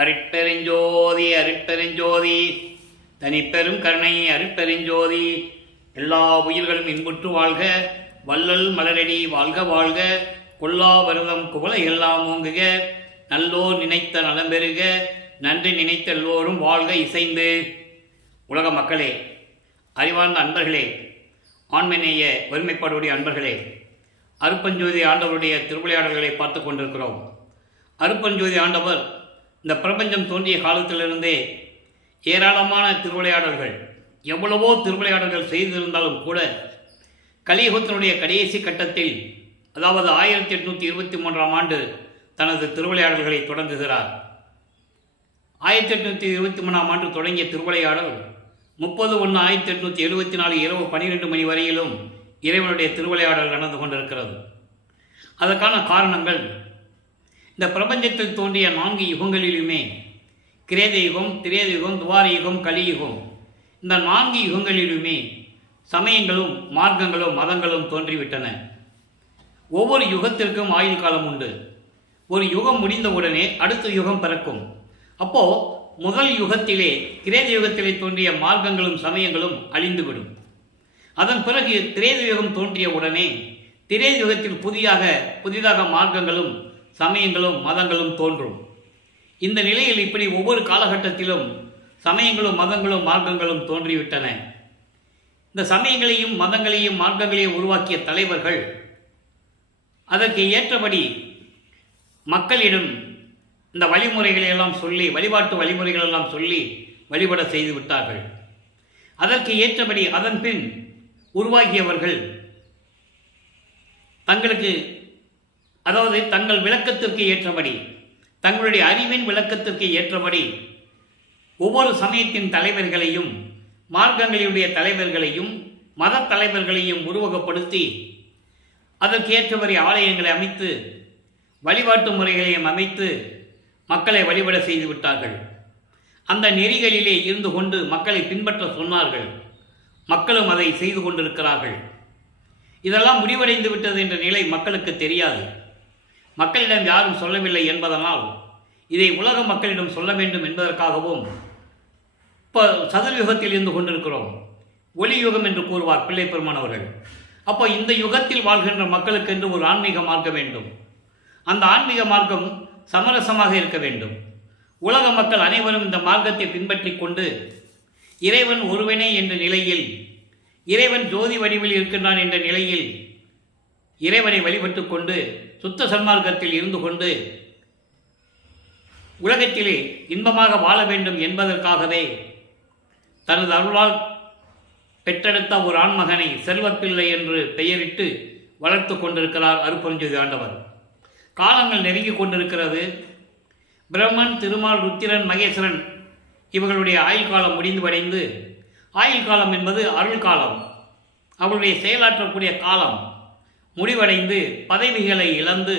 அருட்பெருஞ்சோதி அருட்பெருஞ்சோதி தனிப்பெரும் கருணை அருட்பெருஞ்சோதி. எல்லா உயிர்களும் இன்புற்று வாழ்க, வள்ளல் மலரடி வாழ்க வாழ்க, கொல்லா வருதம் குவளை எல்லாம் ஓங்குக, நல்லோர் நினைத்த நலம் பெறுக, நன்றி நினைத்த எல்லோரும் வாழ்க இசைந்து. உலக மக்களே, அறிவார்ந்த அன்பர்களே, ஆண்மநேய ஒருமைப்பாடுடைய அன்பர்களே, அருப்பஞ்சோதி ஆண்டவருடைய திருவிளையாடல்களை பார்த்து கொண்டிருக்கிறோம். அருப்பஞ்சோதி ஆண்டவர் இந்த பிரபஞ்சம் தோன்றிய காலத்திலிருந்தே ஏராளமான திருவிளையாடல்கள், எவ்வளவோ திருவிளையாடல்கள் செய்திருந்தாலும் கூட கலியுகத்தினுடைய கடைசி கட்டத்தில், அதாவது 1823ஆம் ஆண்டு தனது திருவிளையாடல்களை தொடங்குகிறார். 1823ஆம் ஆண்டு தொடங்கிய திருவிளையாடல் 30/1/1874 இரவு 12 மணி வரையிலும் இறைவனுடைய திருவிளையாடல் நடந்து கொண்டிருக்கிறது. அதற்கான காரணங்கள், இந்த பிரபஞ்சத்தில் தோன்றிய 4 யுகங்களிலுமே, கிரேத யுகம், திரேத யுகம், துவார யுகம், கலியுகம், இந்த 4 யுகங்களிலுமே சமயங்களும் மார்க்கங்களும் மதங்களும் தோன்றிவிட்டன. ஒவ்வொரு யுகத்திற்கும் ஆயுள் காலம் உண்டு. ஒரு யுகம் முடிந்தவுடனே அடுத்த யுகம் பிறக்கும். அப்போ முதல் யுகத்திலே, கிரேத யுகத்திலே தோன்றிய மார்க்கங்களும் சமயங்களும் அழிந்துவிடும். அதன் பிறகு திரேத யுகம் தோன்றிய உடனே திரேத யுகத்தில் புதிதாக மார்க்கங்களும் சமயங்களும் மதங்களும் தோன்றும். இந்த நிலையில் இப்படி ஒவ்வொரு காலகட்டத்திலும் சமயங்களும் மதங்களும் மார்க்கங்களும் தோன்றிவிட்டன. இந்த சமயங்களையும் மதங்களையும் மார்க்கங்களையும் உருவாக்கிய தலைவர்கள் அதற்கு ஏற்றபடி மக்களிடம் இந்த வழிமுறைகளை எல்லாம் சொல்லி, வழிபாட்டு வழிமுறைகள் எல்லாம் சொல்லி வழிபட செய்து விட்டார்கள். அதற்கு ஏற்றபடி அதன் பின் உருவாகியவர்கள் தங்களுக்கு, அதாவது தங்கள் விளக்கத்திற்கு ஏற்றபடி, தங்களுடைய அறிவின் விளக்கத்திற்கு ஏற்றபடி ஒவ்வொரு சமயத்தின் தலைவர்களையும், மார்க்கங்களுடைய தலைவர்களையும், மத தலைவர்களையும் உருவகப்படுத்தி அதற்கு ஏற்றபடி ஆலயங்களை அமைத்து, வழிபாட்டு முறைகளையும் அமைத்து மக்களை வழிபட செய்து விட்டார்கள். அந்த நெறிகளிலே இருந்து கொண்டு மக்களை பின்பற்ற சொன்னார்கள். மக்களும் அதை செய்து கொண்டிருக்கிறார்கள். இதெல்லாம் முடிவடைந்து விட்டது என்ற நிலை மக்களுக்கு தெரியாது. மக்களிடம் யாரும் சொல்லவில்லை என்பதனால் இதை உலக மக்களிடம் சொல்ல வேண்டும் என்பதற்காகவும் இப்போ சதுர்யுகத்தில் இருந்து கொண்டிருக்கிறோம். ஒளி யுகம் என்று கூறுவார் பிள்ளை பெருமானவர்கள். அப்போ இந்த யுகத்தில் வாழ்கின்ற மக்களுக்கு என்று ஒரு ஆன்மீக மார்க்கம் வேண்டும். அந்த ஆன்மீக மார்க்கம் சமரசமாக இருக்க வேண்டும். உலக மக்கள் அனைவரும் இந்த மார்க்கத்தை பின்பற்றி கொண்டு இறைவன் ஒருவனே என்ற நிலையில், இறைவன் ஜோதி வடிவில் இருக்கின்றான் என்ற நிலையில் இறைவனை வழிபட்டு கொண்டு சுத்த சன்மார்க்கத்தில் இருந்து கொண்டு உலகத்திலே இன்பமாக வாழ வேண்டும் என்பதற்காகவே தனது அருளால் பெற்றெடுத்த ஒரு ஆண்மகனை செல்வப்பிள்ளை என்று பெயரிட்டு வளர்த்து கொண்டிருக்கிறார் அருப்பஞ்சோதி ஆண்டவர். காலங்கள் நெருங்கி கொண்டிருக்கிறது. பிரம்மன், திருமால், ருத்திரன், மகேஸ்வரன் இவர்களுடைய ஆயுள் காலம் முடிவடைந்து, ஆயுள் காலம் என்பது அருள் காலம், அவர்களுடைய செயலாற்றக்கூடிய காலம் முடிவடைந்து பதவிகளை இழந்து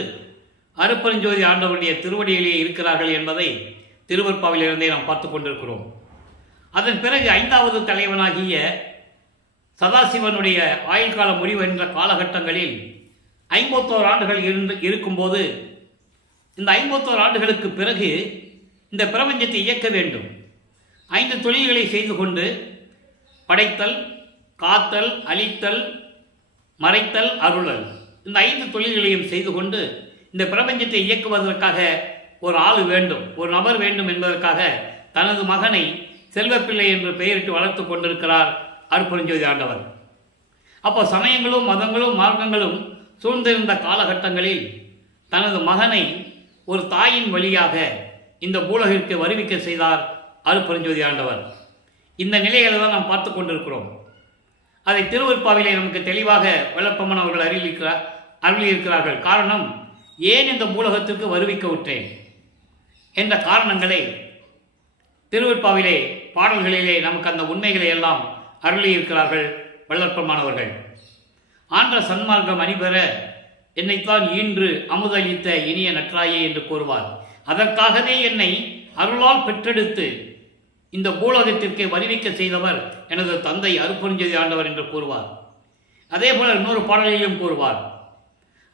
அருப்பெருஞ்சோதி ஆண்டவருடைய திருவடியிலே இருக்கிறார்கள் என்பதை திருவற்பாவிலிருந்தே நாம் பார்த்து கொண்டிருக்கிறோம். அதன் பிறகு 5வது தலைவனாகிய சதாசிவனுடைய ஆயுள் காலம் முடிவடைந்த காலகட்டங்களில் 51 ஆண்டுகள் இருக்கும்போது, இந்த 51 ஆண்டுகளுக்கு பிறகு இந்த பிரபஞ்சத்தை இயக்க வேண்டும். 5 தொழில்களை செய்து கொண்டு, படைத்தல், காத்தல், அழித்தல், மறைத்தல், அருளல், இந்த 5 தொழில்களையும் செய்து கொண்டு இந்த பிரபஞ்சத்தை இயக்குவதற்காக ஒரு ஆள் வேண்டும், ஒரு நபர் வேண்டும் என்பதற்காக தனது மகனை செல்வப்பிள்ளை என்று பெயரிட்டு வளர்த்து கொண்டிருக்கிறார் அருப்பெருஞ்சோதி ஆண்டவர். அப்போ சமயங்களும் மதங்களும் மார்க்கங்களும் சூழ்ந்திருந்த காலகட்டங்களில் தனது மகனை ஒரு தாயின் வழியாக இந்த பூலகிற்கு வருவிக்க செய்தார் அருப்பெருஞ்சோதி ஆண்டவர். இந்த நிலைகளை தான் நாம் பார்த்து கொண்டிருக்கிறோம். அதை திருவற்பாவிலே நமக்கு தெளிவாக வெள்ளப்பம்மன் அவர்கள் அருளியிருக்கிறார்கள். காரணம், ஏன் இந்த பூலகத்திற்கு வருவிக்க விட்டேன் என்ற காரணங்களை திருவற்பாவிலே பாடல்களிலே நமக்கு அந்த உண்மைகளை எல்லாம் அருளியிருக்கிறார்கள் வெள்ளப்பம்மானவர்கள். ஆன்ற சன்மார்க்கம் அணிபெற என்னைத்தான் ஈன்று அமுதளித்த இனிய நற்றாயே என்று கூறுவார். அதற்காகவே என்னை அருளால் பெற்றெடுத்து இந்த பூலகத்திற்கு வருவிக்க செய்தவர் எனது தந்தை அருப்பெருஞ்சோதி ஆண்டவர் என்று கூறுவார். அதே போல இன்னொரு பாடலிலும் கூறுவார்,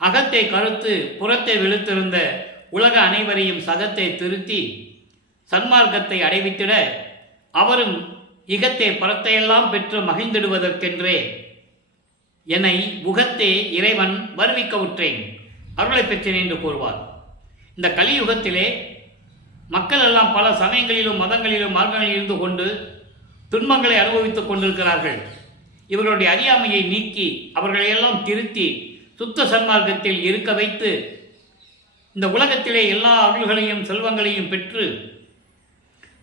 அகத்தை கருத்து புறத்தை வெளுத்திருந்த உலக அனைவரையும் சகத்தை திருத்தி சன்மார்க்கத்தை அடைவித்திட அவரும் இகத்தே பரத்தையெல்லாம் பெற்று மகிழ்ந்திடுவதற்கென்றே என்னை உகத்தே இறைவன் வருவிக்க உற்றேன், அருளை பெற்றேன் என்று கூறுவார். இந்த கலியுகத்திலே மக்கள் எல்லாம் பல சமயங்களிலும் மதங்களிலும் மார்க்கங்களில் இருந்து கொண்டு துன்பங்களை அனுபவித்துக் கொண்டிருக்கிறார்கள். இவர்களுடைய அறியாமையை நீக்கி அவர்களையெல்லாம் திருத்தி சுத்த சன்மார்க்கத்தில் இருக்க வைத்து இந்த உலகத்திலே எல்லா அருள்களையும் செல்வங்களையும் பெற்று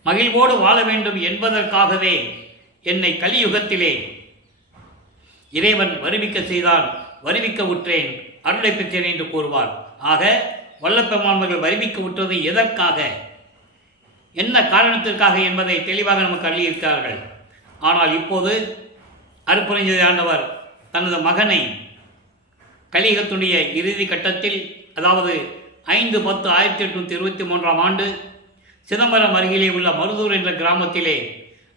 மகிழ்வோடு வாழ வேண்டும் என்பதற்காகவே என்னை கலியுகத்திலே இறைவன் வருவிக்க செய்தான், வருவிக்க உற்றேன், அருளை பெற்றேன் என்று கூறுவார். ஆக வல்லப்பெருமான்கள் வருவிக்க உற்றது எதற்காக, என்ன காரணத்திற்காக என்பதை தெளிவாக நமக்கு அள்ளியிருக்கிறார்கள். ஆனால் இப்போது அருட்பெருஞ்சோதி ஆண்டவர் தனது மகனை கலியுகத்துடைய இறுதி கட்டத்தில், அதாவது 5/10/1823 ஆண்டு சிதம்பரம் அருகிலே உள்ள மருதூர் என்ற கிராமத்திலே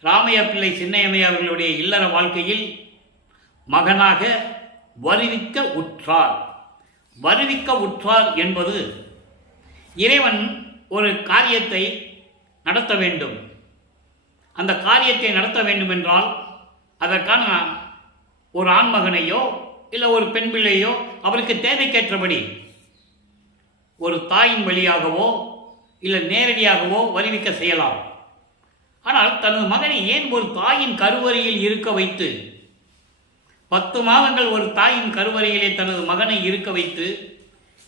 ராமையா பிள்ளை சின்னையம்மையா அவர்களுடைய இல்லற வாழ்க்கையில் மகனாக வருவிக்க உற்றார். வருவிக்க உற்றார் என்பது இறைவன் ஒரு காரியத்தை நடத்த வேண்டும். அந்த காரியத்தை நடத்த வேண்டும் என்றால் அதற்கான ஒரு ஆண்மகனையோ இல்லை ஒரு பெண் பிள்ளையோ அவருக்கு தேவைக்கேற்றபடி ஒரு தாயின் வழியாகவோ இல்லை நேரடியாகவோ வருவிக்க செய்யலாம். ஆனால் தனது மகனை ஏன் ஒரு தாயின் கருவறையில் இருக்க வைத்து 10 மாதங்கள் ஒரு தாயின் கருவறையிலே தனது மகனை இருக்க வைத்து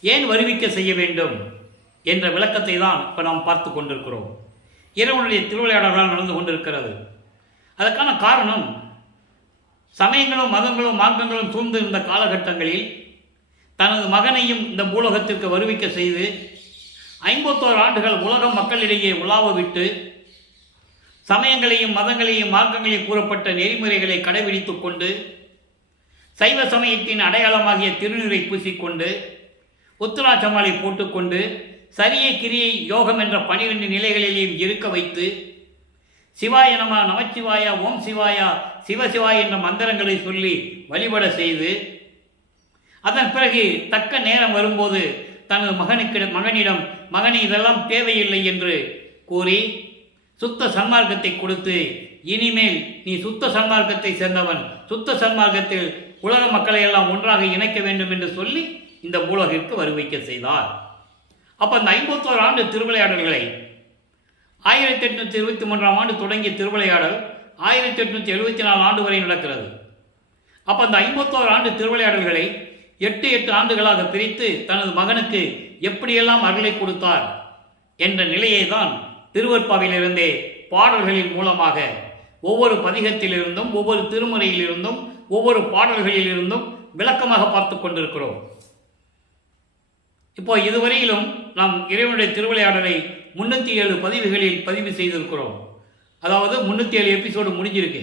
ஏன் வருவிக்க செய்ய வேண்டும் என்ற விளக்கத்தை தான் இப்போ நாம் பார்த்து கொண்டிருக்கிறோம். இறைவனுடைய திருவிளையாடல்களால் நடந்து கொண்டிருக்கிறது. அதற்கான காரணம், சமயங்களும் மதங்களும் மார்க்கங்களும் சூழ்ந்து இருந்த காலகட்டங்களில் தனது மகனையும் இந்த பூலோகத்திற்கு வருவிக்க செய்து 51 ஆண்டுகள் உலக மக்களிடையே உலாவ விட்டு சமயங்களையும் மதங்களையும் மார்க்கங்களையும் கூறப்பட்ட நெறிமுறைகளை கடைபிடித்துக் கொண்டு சைவ சமயத்தின் அடையாளமாகிய திருநீரை பூசிக்கொண்டு உத்திராட்சமாலை போட்டுக்கொண்டு சரியை கிரியை யோகம் என்ற 12 நிலைகளிலேயும் இருக்க வைத்து சிவாய நம, நமச்சிவாய, ஓம் சிவாயா, சிவசிவாய் என்ற மந்திரங்களை சொல்லி வழிபட செய்து அதன் பிறகு தக்க நேரம் வரும்போது தனது மகனிடம் மகனே இதெல்லாம் தேவையில்லை என்று கூறி சுத்த சன்மார்க்கத்தை கொடுத்து, இனிமேல் நீ சுத்த சன்மார்க்கத்தை சேர்ந்தவன், சுத்த சன்மார்க்கத்தில் உலக மக்களை எல்லாம் ஒன்றாக இணைக்க வேண்டும் என்று சொல்லி இந்த பூலகிற்கு வருவிக்க செய்தார். அப்போ அந்த 51 ஆண்டு திருவிளையாடல்களை 1823 ஆண்டு தொடங்கிய திருவிளையாடல் 1874 ஆண்டு வரை நடக்கிறது. அப்போ அந்த 51 ஆண்டு திருவிளையாடல்களை 8 ஆண்டுகளாக பிரித்து தனது மகனுக்கு எப்படியெல்லாம் அருளை கொடுத்தார் என்ற நிலையை தான் திருவற்பாவிலிருந்தே பாடல்களின் மூலமாக ஒவ்வொரு பதிகத்திலிருந்தும் ஒவ்வொரு திருமுறையிலிருந்தும் ஒவ்வொரு பாடல்களிலிருந்தும் விளக்கமாக பார்த்து கொண்டிருக்கிறோம். இப்போ இதுவரையிலும் நாம் இறைவனுடைய திருவிளையாடலை 307 பதிவுகளில் பதிவு செய்திருக்கிறோம். அதாவது 307 எபிசோடு முடிஞ்சிருக்கு.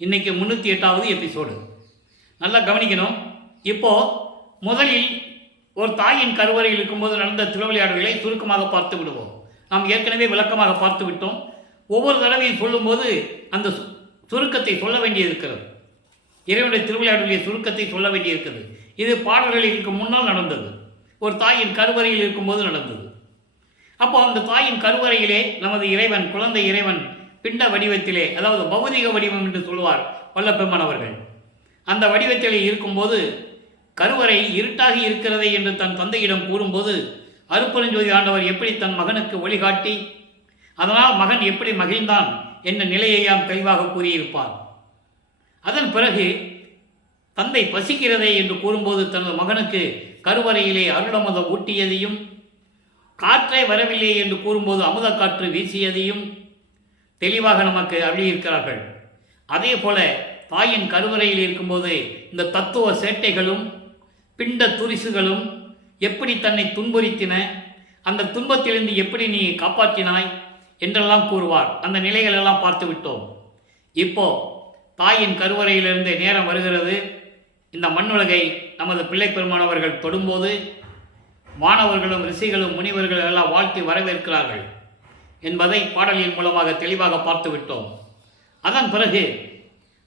இன்னைக்கு 308வது எபிசோடு. நல்லா கவனிக்கணும். இப்போ முதலில் ஒரு தாயின் கருவறையில் இருக்கும்போது நடந்த திருவிளையாடல்களை சுருக்கமாக பார்த்து விடுவோம். நாம் ஏற்கனவே விளக்கமாக பார்த்து விட்டோம். ஒவ்வொரு தடவையும் சொல்லும்போது அந்த சுருக்கத்தை சொல்ல வேண்டியிருக்கிறது. இறைவனுடைய திருவிளையாடலுடைய சுருக்கத்தை சொல்ல வேண்டியிருக்கிறது. இது பாடல்களுக்கு முன்னால் நடந்தது, ஒரு தாயின் கருவறையில் இருக்கும்போது நடந்தது. அப்போ அந்த தாயின் கருவறையிலே நமது இறைவன், குழந்தை இறைவன் பிண்ட வடிவத்திலே, அதாவது பௌதிக வடிவம் என்று சொல்வார் வல்லப்பெருமான் அவர்கள், அந்த வடிவத்திலே இருக்கும்போது கருவறை இருட்டாகி இருக்கிறதை என்று தன் தந்தையிடம் கூறும்போது அருட்பெருஞ்சோதி ஆண்டவர் எப்படி தன் மகனுக்கு வழிகாட்டி அதனால் மகன் எப்படி மகிழ்ந்தான் என்ற நிலையையாம் தெளிவாக கூறியிருப்பார். அதன் பிறகு தந்தை பசிக்கிறதே என்று கூறும்போது தனது மகனுக்கு கருவறையிலே அருளமுதம் ஊட்டியதையும், காற்றே வரவில்லை என்று கூறும்போது அமுத காற்று வீசியதையும் தெளிவாக நமக்கு அருளியிருக்கிறார்கள். அதே போல தாயின் கருவறையில் இருக்கும்போது இந்த தத்துவ சேட்டைகளும் பிண்ட துரிசுகளும் எப்படி தன்னை துன்புறுத்தின, அந்த துன்பத்திலிருந்து எப்படி நீ காப்பாற்றினாய் என்றெல்லாம் கூறுவார். அந்த நிலைகள் எல்லாம் பார்த்து விட்டோம். இப்போ தாயின் கருவறையிலிருந்து நேரம் வருகிறது. இந்த மண்ணுலகை நமது பிள்ளை பெருமானவர்கள் தொடும்போது மாணவர்களும் ரிஷிகளும் முனிவர்கள் எல்லாம் வாழ்த்தி வரவேற்கிறார்கள் என்பதை பாடலின் மூலமாக தெளிவாக பார்த்து விட்டோம். அதன் பிறகு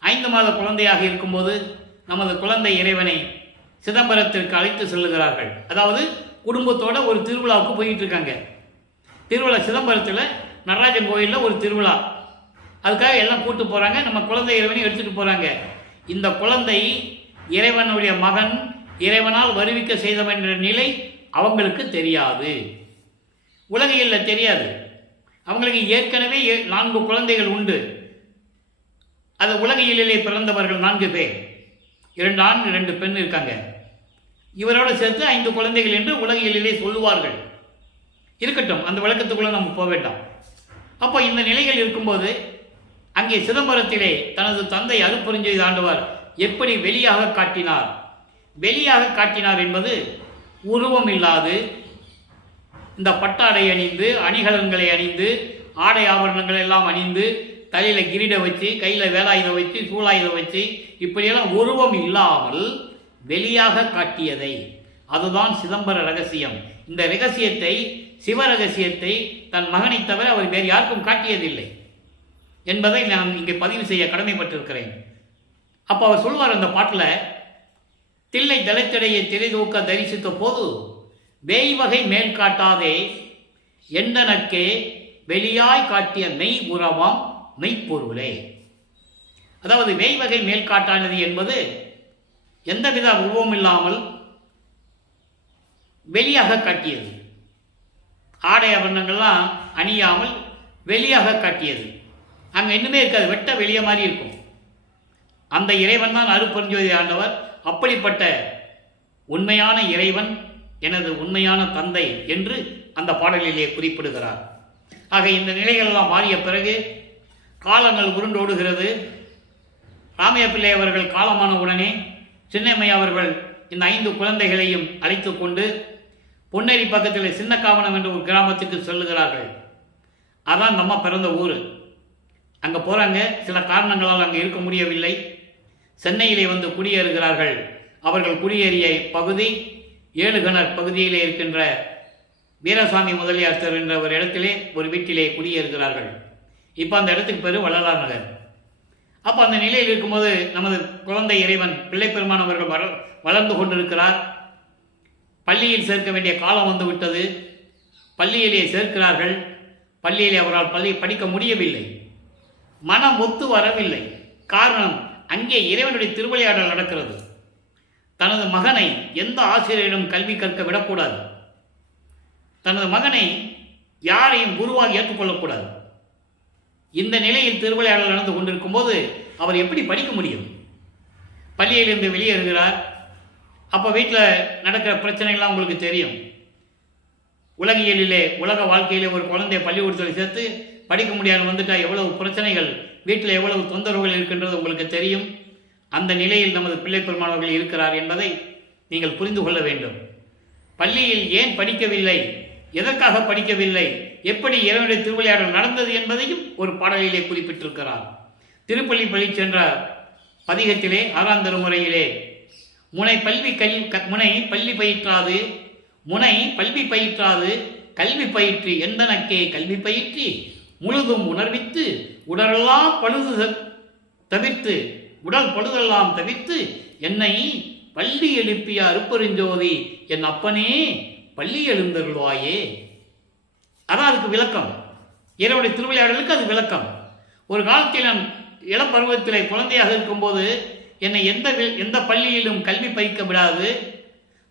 5 மாத குழந்தையாக இருக்கும்போது நமது குழந்தை இறைவனை சிதம்பரத்திற்கு அழைத்து செல்லுகிறார்கள். அதாவது குடும்பத்தோட ஒரு திருவிழாவுக்கு போயிட்டு இருக்காங்க. திருவிழா சிதம்பரத்தில் நடராஜன் கோயிலில் ஒரு திருவிழா, அதுக்காக எல்லாம் கூட்டு போகிறாங்க. நம்ம குழந்தை இறைவனையும் எடுத்துகிட்டு போகிறாங்க. இந்த குழந்தை இறைவனுடைய மகன், இறைவனால் வருவிக்க செய்தவன் என்ற நிலை அவங்களுக்கு தெரியாது, உலகியலில் தெரியாது. அவங்களுக்கு ஏற்கனவே 4 குழந்தைகள் உண்டு. அது உலகியலிலே பிறந்தவர்கள் 4 பேர், 2 ஆண் 2 பெண் இருக்காங்க. இவரோடு சேர்த்து 5 குழந்தைகள் என்று உலகியலிலே சொல்லுவார்கள். இருக்கட்டும், அந்த விளக்கத்துக்குள்ளே நம்ம போக வேண்டாம். அப்போ இந்த நிலைகள் இருக்கும்போது அங்கே சிதம்பரத்திலே தனது தந்தை அருட்பெருஞ்சோதி ஆண்டவர் எப்படி வெளியாக காட்டினார்? வெளியாக காட்டினார் என்பது உருவம் இல்லாது இந்த பட்டாடை அணிந்து, அணிகலன்களை அணிந்து, ஆடை ஆபரணங்கள் எல்லாம் அணிந்து, தலையில் கிரீட வச்சு, கையில் வேலாயுதம் வச்சு, சூலாயுதம் வச்சு, இப்படியெல்லாம் உருவம் இல்லாமல் வெளியாக காட்டியதை, அதுதான் சிதம்பர ரகசியம். இந்த ரகசியத்தை, சிவ ரகசியத்தை தன் மகனை தவிர அவர் வேறு யாருக்கும் காட்டியதில்லை என்பதை நான் இங்கே பதிவு செய்ய கடமைப்பட்டிருக்கிறேன். அப்போ அவர் சொல்வார் அந்த பாட்டில், தில்லை தலைத்தடையை திரைதூக்க தரிசித்த போது வேய்வகை மேல் காட்டாதே எண்டனக்கே வெளியாய் காட்டிய மெய் உறவாம் மெய்ப்பொருளே. அதாவது வேய்வகை மேல் காட்டானது என்பது எந்தவித உருவம் இல்லாமல் வெளியாக காட்டியது, ஆடை ஆபரணங்கள்லாம் அணியாமல் வெளியாக காட்டியது. அங்கே இன்னுமே இருக்காது, வெட்ட வெளிய மாதிரி இருக்கும். அந்த இறைவன் தான் அருட்பெருஞ்சோதி ஆண்டவர். அப்படிப்பட்ட உண்மையான இறைவன் எனது உண்மையான தந்தை என்று அந்த பாடலிலே குறிப்பிடுகிறார். ஆக இந்த நிலைகளெல்லாம் மாறிய பிறகு காலங்கள் உருண்டோடுகிறது. ராமையா பிள்ளை அவர்கள் காலமான உடனே சின்னம்மையா அவர்கள் இந்த 5 குழந்தைகளையும் அழைத்து கொண்டு பொன்னேரி பக்கத்தில் சின்னக்காவனம் என்ற ஒரு கிராமத்துக்கு செல்லுகிறார்கள். அதான் நம்ம பிறந்த ஊர். அங்கே போகிறாங்க. சில காரணங்களால் அங்கே இருக்க முடியவில்லை. சென்னையிலே வந்து குடியேறுகிறார்கள். அவர்கள் குடியேறிய பகுதி 7 கிணர் பகுதியிலே இருக்கின்ற வீரசாமி முதலியார் தெரு என்ற ஒரு இடத்திலே ஒரு வீட்டிலே குடியேறுகிறார்கள். இப்போ அந்த இடத்துக்கு பேர் வள்ளலார் நகர். அப்போ அந்த நிலையில் இருக்கும்போது நமது குழந்தை இறைவன் பிள்ளைப்பெருமான் அவர்கள் வளர்ந்து கொண்டிருக்கிறார். பள்ளியில் சேர்க்க வேண்டிய காலம் வந்து விட்டது. பள்ளியிலே சேர்க்கிறார்கள். பள்ளியிலே அவரால் படிக்க முடியவில்லை. மனம் ஒத்து வரவில்லை. காரணம், அங்கே இறைவனுடைய திருவிளையாடல் நடக்கிறது. தனது மகனை எந்த ஆசிரியரிடம் கல்வி கற்க விடக்கூடாது. தனது மகனை யாரையும் குருவாக ஏற்றுக்கொள்ளக்கூடாது. இந்த நிலையில் திருவிளையாடல் நடந்து கொண்டிருக்கும் போது அவர் எப்படி படிக்க முடியும்? பள்ளியிலிருந்து வெளியேறுகிறார். அப்போ வீட்டில் நடக்கிற பிரச்சனைகள்லாம் உங்களுக்கு தெரியும். உலகியலிலே, உலக வாழ்க்கையிலே ஒரு குழந்தைய பள்ளிக்கூடத்தில் சேர்த்து படிக்க முடியாது வந்துட்டால் எவ்வளவு பிரச்சனைகள், வீட்டில் எவ்வளவு தொந்தரவுகள் இருக்கின்றது உங்களுக்கு தெரியும். அந்த நிலையில் நமது பிள்ளைப்பெருமானவர்கள் இருக்கிறார் என்பதை நீங்கள் புரிந்து கொள்ள வேண்டும். பள்ளியில் ஏன் படிக்கவில்லை, எதற்காக படிக்கவில்லை, எப்படி இறைவனுடைய திருவிளையாடல் நடந்தது என்பதையும் ஒரு பாடலிலே குறிப்பிட்டிருக்கிறார். திருப்பள்ளி பள்ளி சென்ற பதிகத்திலே 6ஆம் திருமுறையிலே முனை பள்ளி பயிற்றாது, முனை பல்வி பயிற்றாது கல்வி பயிற்றி எந்தனக்கே கல்வி பயிற்றி முழுதும் உணர்வித்து உடலெல்லாம் பழுது தவிர்த்து, உடல் பழுதெல்லாம் தவிர்த்து என்னை பள்ளி எழுப்பிய அருட்பெருஞ்சோதி என் அப்பனே பள்ளி எழுந்தருள்வாயே. அதான் அதுக்கு விளக்கம். இறைவனுடைய திருவிளையாடலுக்கு அது விளக்கம். ஒரு காலத்தில் நான் இளப்பருவத்தில் குழந்தையாக இருக்கும்போது என்னை எந்த பள்ளியிலும் கல்வி பயிக்க விடாது,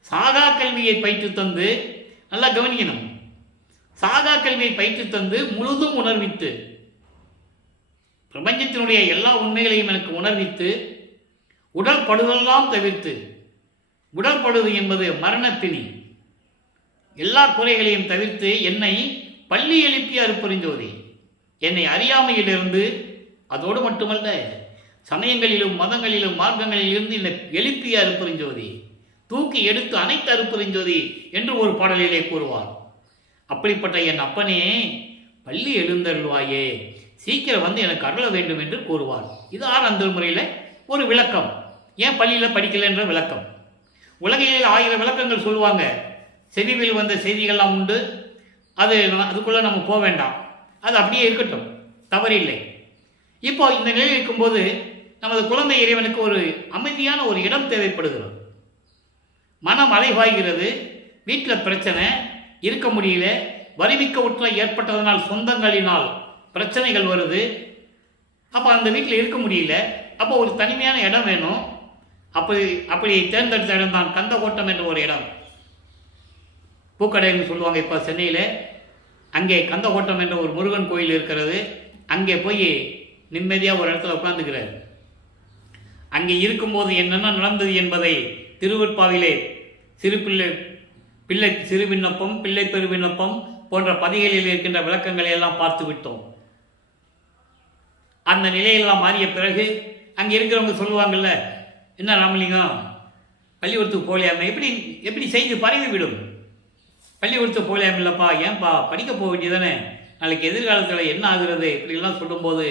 சாகா கல்வியை பயிற்று தந்து, நல்லா கவனிக்கணும், சாகா கல்வியை பயிற்று தந்து முழுதும் உணர்வித்து, பிரபஞ்சத்தினுடைய எல்லா உண்மைகளையும் எனக்கு உணர்வித்து, உடல் படுதெல்லாம் தவிர்த்து, உடல் படுது என்பது மரணப்பிணி, எல்லா குறைகளையும் தவிர்த்து என்னை பள்ளி எழுப்பிய அருட்பெருஞ்சோதி, என்னை அறியாமையிலிருந்து, அதோடு மட்டுமல்ல சமயங்களிலும் மதங்களிலும் மார்க்கங்களில் இருந்து என்னை எழுப்பிய அருட்பெருஞ்சோதி, தூக்கி எடுத்து அனைத்து அருட்பெருஞ்சோதி என்று ஒரு பாடலிலே கூறுவார். அப்படிப்பட்ட என் அப்பனே பள்ளி எழுந்தருள்வாயே, சீக்கிரம் வந்து எனக்கு அருள வேண்டும் என்று கூறுவார். இது 6ஆம் திருமுறையில் ஒரு விளக்கம். ஏன் பள்ளியில் படிக்கல என்ற விளக்கம். உலகில் 1000 விளக்கங்கள் சொல்லுவாங்க. செவிவில் வந்த செய்திகள்லாம் உண்டு. அதுக்குள்ளே நம்ம போக வேண்டாம். அது அப்படியே இருக்கட்டும், தவறில்லை. இப்போ இந்த நிலையில் இருக்கும்போது நமது குழந்தை இறைவனுக்கு ஒரு அமைதியான ஒரு இடம் தேவைப்படுகிறது. மனம் அலைவாய்கிறது. வீட்டில் பிரச்சனை, இருக்க முடியல, வரிமிக்க உற்ற ஏற்பட்டதனால் சொந்தங்களினால் பிரச்சனைகள் வருது. அப்போ அந்த வீட்டில் இருக்க முடியல. அப்போ ஒரு தனிமையான இடம் வேணும். அப்படி தேர்ந்தெடுத்த இடம் தான் கந்தக்கோட்டம் என்ற ஒரு இடம். பூக்கடைன்னு சொல்லுவாங்க இப்போ சென்னையில். அங்கே கந்தக்கோட்டம் என்ற ஒரு முருகன் கோயில் இருக்கிறது. அங்கே போய் நிம்மதியாக ஒரு இடத்துல உட்காந்துக்கிறார். அங்கே இருக்கும்போது என்னென்ன நடந்தது என்பதை திருவற்பாவிலே சிறு விண்ணப்பம், பிள்ளை பெரு விண்ணப்பம் போன்ற பதிகளில் இருக்கின்ற விளக்கங்களை எல்லாம் பார்த்து விட்டோம். அந்த நிலையெல்லாம் மாறிய பிறகு அங்கே இருக்கிறவங்க சொல்லுவாங்கள்ல, என்ன ராமலிங்கம் பள்ளிக்கூடத்துக்கு போகலையாம எப்படி செய்து பரவிவிடும். பள்ளிக்கூடத்துக்கு போகலையாம இல்லைப்பா, ஏன்பா படிக்க போக வேண்டியதானே, நாளைக்கு எதிர்காலத்தில் என்ன ஆகுறது இப்படிலாம் சொல்லும்போது,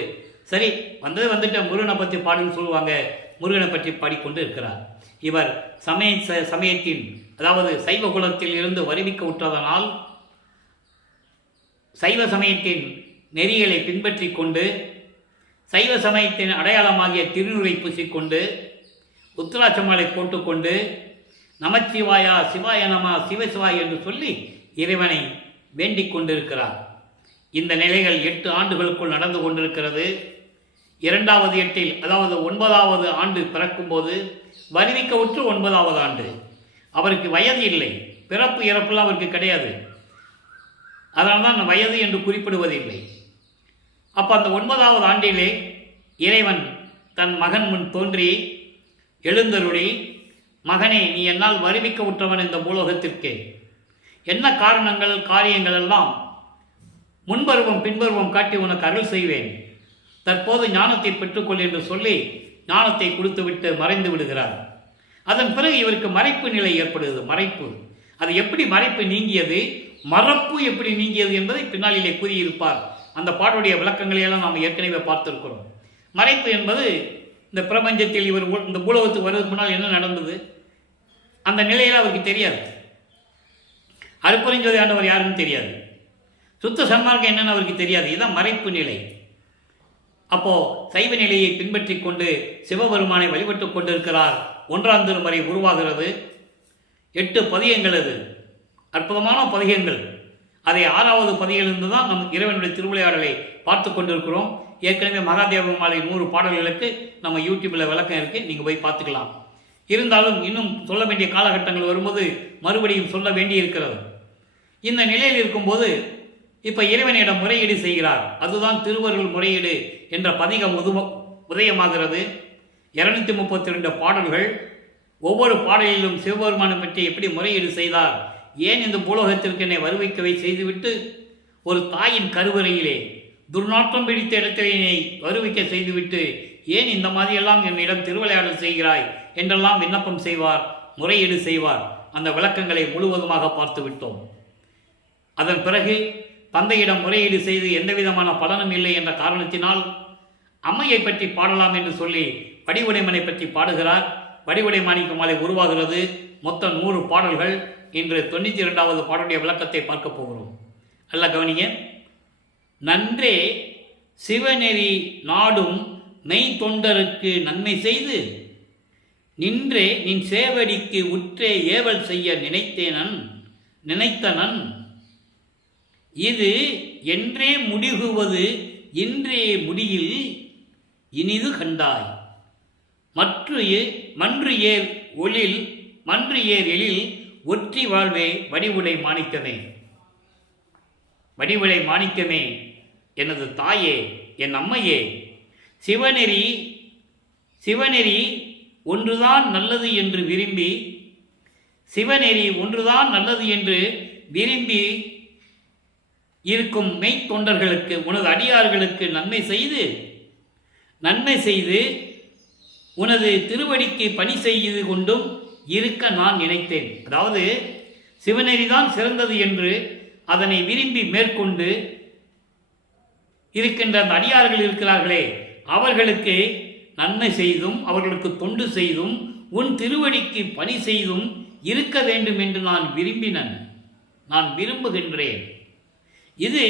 சரி வந்துட்ட முருகனை பற்றி பாடுன்னு சொல்லுவாங்க. முருகனை பற்றி பாடிக்கொண்டு இருக்கிறார். இவர் சமயத்தின் அதாவது சைவ குலத்தில் இருந்து வருவிக்க உற்றதனால் சைவ சமயத்தின் நெறிகளை பின்பற்றி கொண்டு சைவ சமயத்தின் அடையாளமாகிய திருநூரை பூசிக்கொண்டு உத்திராட்சமாலை போட்டுக்கொண்டு நமச்சிவாயா சிவாய நம சிவசிவாய் என்று சொல்லி இறைவனை வேண்டிக் கொண்டிருக்கிறார். இந்த நிலைகள் 8 ஆண்டுகளுக்குள் நடந்து கொண்டிருக்கிறது. 2வது 8இல் அதாவது 9வது ஆண்டு பிறக்கும்போது வருவிக்க உற்று 9வது ஆண்டு. அவருக்கு வயது இல்லை, பிறப்பு இறப்புலாம் அவருக்கு கிடையாது. அதனால தான் வயது என்று குறிப்பிடுவதில்லை. அப்போ அந்த 9வது ஆண்டிலே இறைவன் தன் மகன் முன் தோன்றி எழுந்தருளி, மகனே நீ என்னால் வருவிக்க உற்றவன் இந்த பூலோகத்திற்கு, என்ன காரணங்கள் காரியங்கள் எல்லாம் முன்பருவம் பின்பருவம் காட்டி உனக்கு அருள் செய்வேன், தற்போது ஞானத்தை பெற்றுக்கொள் என்று சொல்லி ஞானத்தை கொடுத்துவிட்டு மறைந்து விடுகிறார். அதன் பிறகு இவருக்கு மறைப்பு நிலை ஏற்படுகிறது. மறைப்பு, அது எப்படி மறைப்பு நீங்கியது, மறப்பு எப்படி நீங்கியது என்பதை பின்னாளிலே கூறியிருப்பார். அந்த பாட்டுடைய விளக்கங்களையெல்லாம் நாம் ஏற்கனவே பார்த்திருக்கிறோம். மறைப்பு என்பது இந்த பிரபஞ்சத்தில் இவர் இந்த பூலோகத்துக்கு வருவதற்கு முன்னால் என்ன நடந்தது அந்த நிலையில் அவருக்கு தெரியாது. அருப்பெருஞ்சோதி ஆண்டவர் யாருன்னு தெரியாது. சுத்த சன்மார்க்கம் என்னன்னு அவருக்கு தெரியாது. இதுதான் மறைப்பு நிலை. அப்போ சைவ நிலையை பின்பற்றி கொண்டு சிவபெருமானை வழிபட்டு கொண்டிருக்கிறார். 1ஆம் திருமுறை உருவாகிறது. 8 பதிகங்கள், அது அற்புதமான பதிகங்கள். அதை 6வது பதியிலிருந்து தான் நம் இறைவனுடைய திருவிளையாடலை பார்த்து கொண்டிருக்கிறோம். ஏற்கனவே மகாதேவ மாலை 100 பாடல்களுக்கு நம்ம யூடியூப்பில் விளக்கம் இருக்குது, நீங்கள் போய் பார்த்துக்கலாம். இருந்தாலும் இன்னும் சொல்ல வேண்டிய காலகட்டங்கள் வரும்போது மறுபடியும் சொல்ல வேண்டி இருக்கிறது. இந்த நிலையில் இருக்கும்போது இப்போ இறைவனிடம் முறையீடு செய்கிறார். அதுதான் திருவருள் முறையீடு என்ற பதிகம் உதயமாகிறது. 232 பாடல்கள். ஒவ்வொரு பாடலிலும் சிவபெருமானை பற்றி எப்படி முறையீடு செய்தார், ஏன் இந்த பூலோகத்திற்கு என்னை வருவிக்கவை செய்துவிட்டு ஒரு தாயின் கருவறையிலே துர்நாற்றம் பிடித்த இடத்திலே என்னை வருவிக்க செய்துவிட்டு ஏன் இந்த மாதிரியெல்லாம் என்னிடம் திருவிளையாடல் செய்கிறாய் என்றெல்லாம் விண்ணப்பம் செய்வார், முறையீடு செய்வார். அந்த விளக்கங்களை முழுவதுமாக பார்த்து விட்டோம். அதன் பிறகு தந்தையிடம் முறையீடு செய்து எந்தவிதமான பலனும் இல்லை என்ற காரணத்தினால் அம்மையை பற்றி பாடலாம் என்று சொல்லி வடிவுடைமனை பற்றி பாடுகிறார். வடிவுடை மாணிக்க மாலை உருவாகிறது. மொத்தம் 100 பாடல்கள். இன்று 92வது பாடலுடைய விளக்கத்தை பார்க்க போகிறோம். நல்ல கவனிங்க. நன்றே சிவநெறி நாடும் மெய் தொண்டருக்கு நன்மை செய்து நின்றே நின் சேவடிக்கு உற்றே ஏவல் செய்ய நினைத்தனன் இது என்றே முடிகுவது இன்றே முடியில் இனிது கண்டாய் மன்று ஏர் எழில் ஒற்றி வாழ்வே வடிவுடை மாணிக்கமே. வடிவுடை மாணிக்கமே, எனது தாயே, என் அம்மையே, சிவநெறி ஒன்றுதான் நல்லது என்று விரும்பி இருக்கும் மெய்த்தொண்டர்களுக்கு உனது அடியார்களுக்கு நன்மை செய்து உனது திருவடிக்கு பணி செய்து கொண்டும் இருக்க நான் நினைத்தேன். அதாவது சிவநெறிதான் சிறந்தது என்று அதனை விரும்பி மேற்கொண்டு இருக்கின்ற அந்த அடியார்கள் இருக்கிறார்களே, அவர்களுக்கு நன்மை செய்தும் அவர்களுக்கு தொண்டு செய்தும் உன் திருவடிக்கு பணி செய்தும் இருக்க வேண்டும் என்று நான் விரும்புகின்றேன். இது